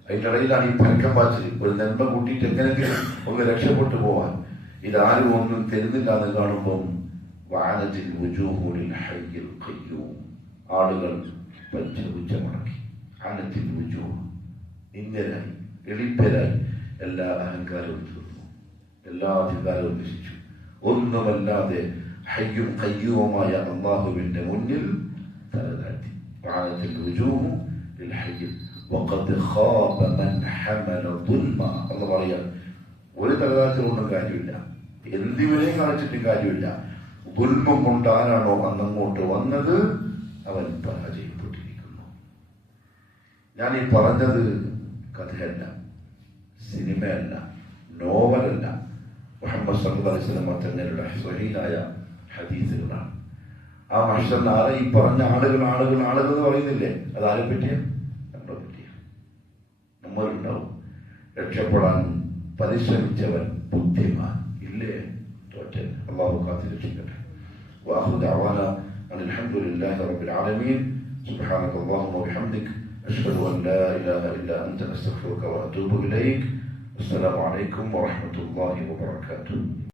അതിൻ്റെ ഇടയിലാണ് ഈ പരക്കം പാച്ചിൽ. ഒരു നന്മ കൂട്ടിയിട്ട് എങ്ങനെയെങ്കിലും ഒന്ന് രക്ഷപ്പെട്ടു പോവാൻ. ഇതാരും ഒന്നും തരുന്നില്ല എന്ന് കാണുമ്പം വാനത്തിൽ വുജൂഹുലിൽ ഹയ്യിൽ ഖയ്യൂം, ആളുകൾ പഞ്ചപുച്ച മുടക്കി. ആനത്തിൽ വുജൂഹ്, നിന്ദരായി, എളിപ്പരായി. എല്ലാ അഹങ്കാരവും തീർന്നു, എല്ലാ അധികാരവും നശിച്ചു. ഒന്നുമല്ലാതെ ഹയ്യും ഖയ്യൂമായ അല്ലാഹുവിന്റെ മുന്നിൽ തലതാഴ്ത്തി. വാനത്തിൽ വുജൂഹു ലിൽ ഹയ്യിൽ വഖദ് ഖാബ മൻ ഹമല ദുൽമ എന്ന് പറയാൻ ഒരു തലതാഴ്ചയിലൊന്നും കാര്യമില്ല. എന്തിവരെയും കാണിച്ചിട്ടും കാര്യമില്ല. ദുൽമം കൊണ്ട് ആരാണോ അന്നങ്ങോട്ട് വന്നത് അവൻ പരാജയപ്പെട്ടിരിക്കുന്നു. ഞാൻ ഈ പറഞ്ഞത് കഥയല്ല, സിനിമയല്ല, നോവലല്ല. മുഹമ്മദ് മുഹമ്മദ് സല്ലല്ലാഹു അലൈഹി വസല്ലം തങ്ങളുടെ സ്വഹീഹായ ഹദീസുകളാണ്. ആ മഹ്ശർ നാളെ ഈ പറഞ്ഞ ആളുകൾ എന്ന് പറയുന്നില്ലേ, അത് ആരെ പറ്റിയ? നമ്മളെ പറ്റിയ. നമ്മളുണ്ടാവും രക്ഷപ്പെടാൻ പരിശ്രമിച്ചവൻ ബുദ്ധിമാൻ ഇല്ലേ? തോറ്റൻ. അള്ളാഹു കാത്തിരക്ഷിക്കട്ടെ. വാഖിറു ദഅവാന അനിൽ ഹംദുലില്ലാഹി റബ്ബിൽ ആലമീൻ. സുബ്ഹാനക അല്ലാഹുമ്മ വബിഹംദിക അഷ്ഹദു അൻ ലാ ഇലാഹ ഇല്ലാ അൻത അസ്തഗ്ഫിറുക വഅതൂബു ഇലൈക്. അസ്സലാമു അലൈക്കും വറഹ്മത്തുള്ളാഹി വബറകാതുഹു.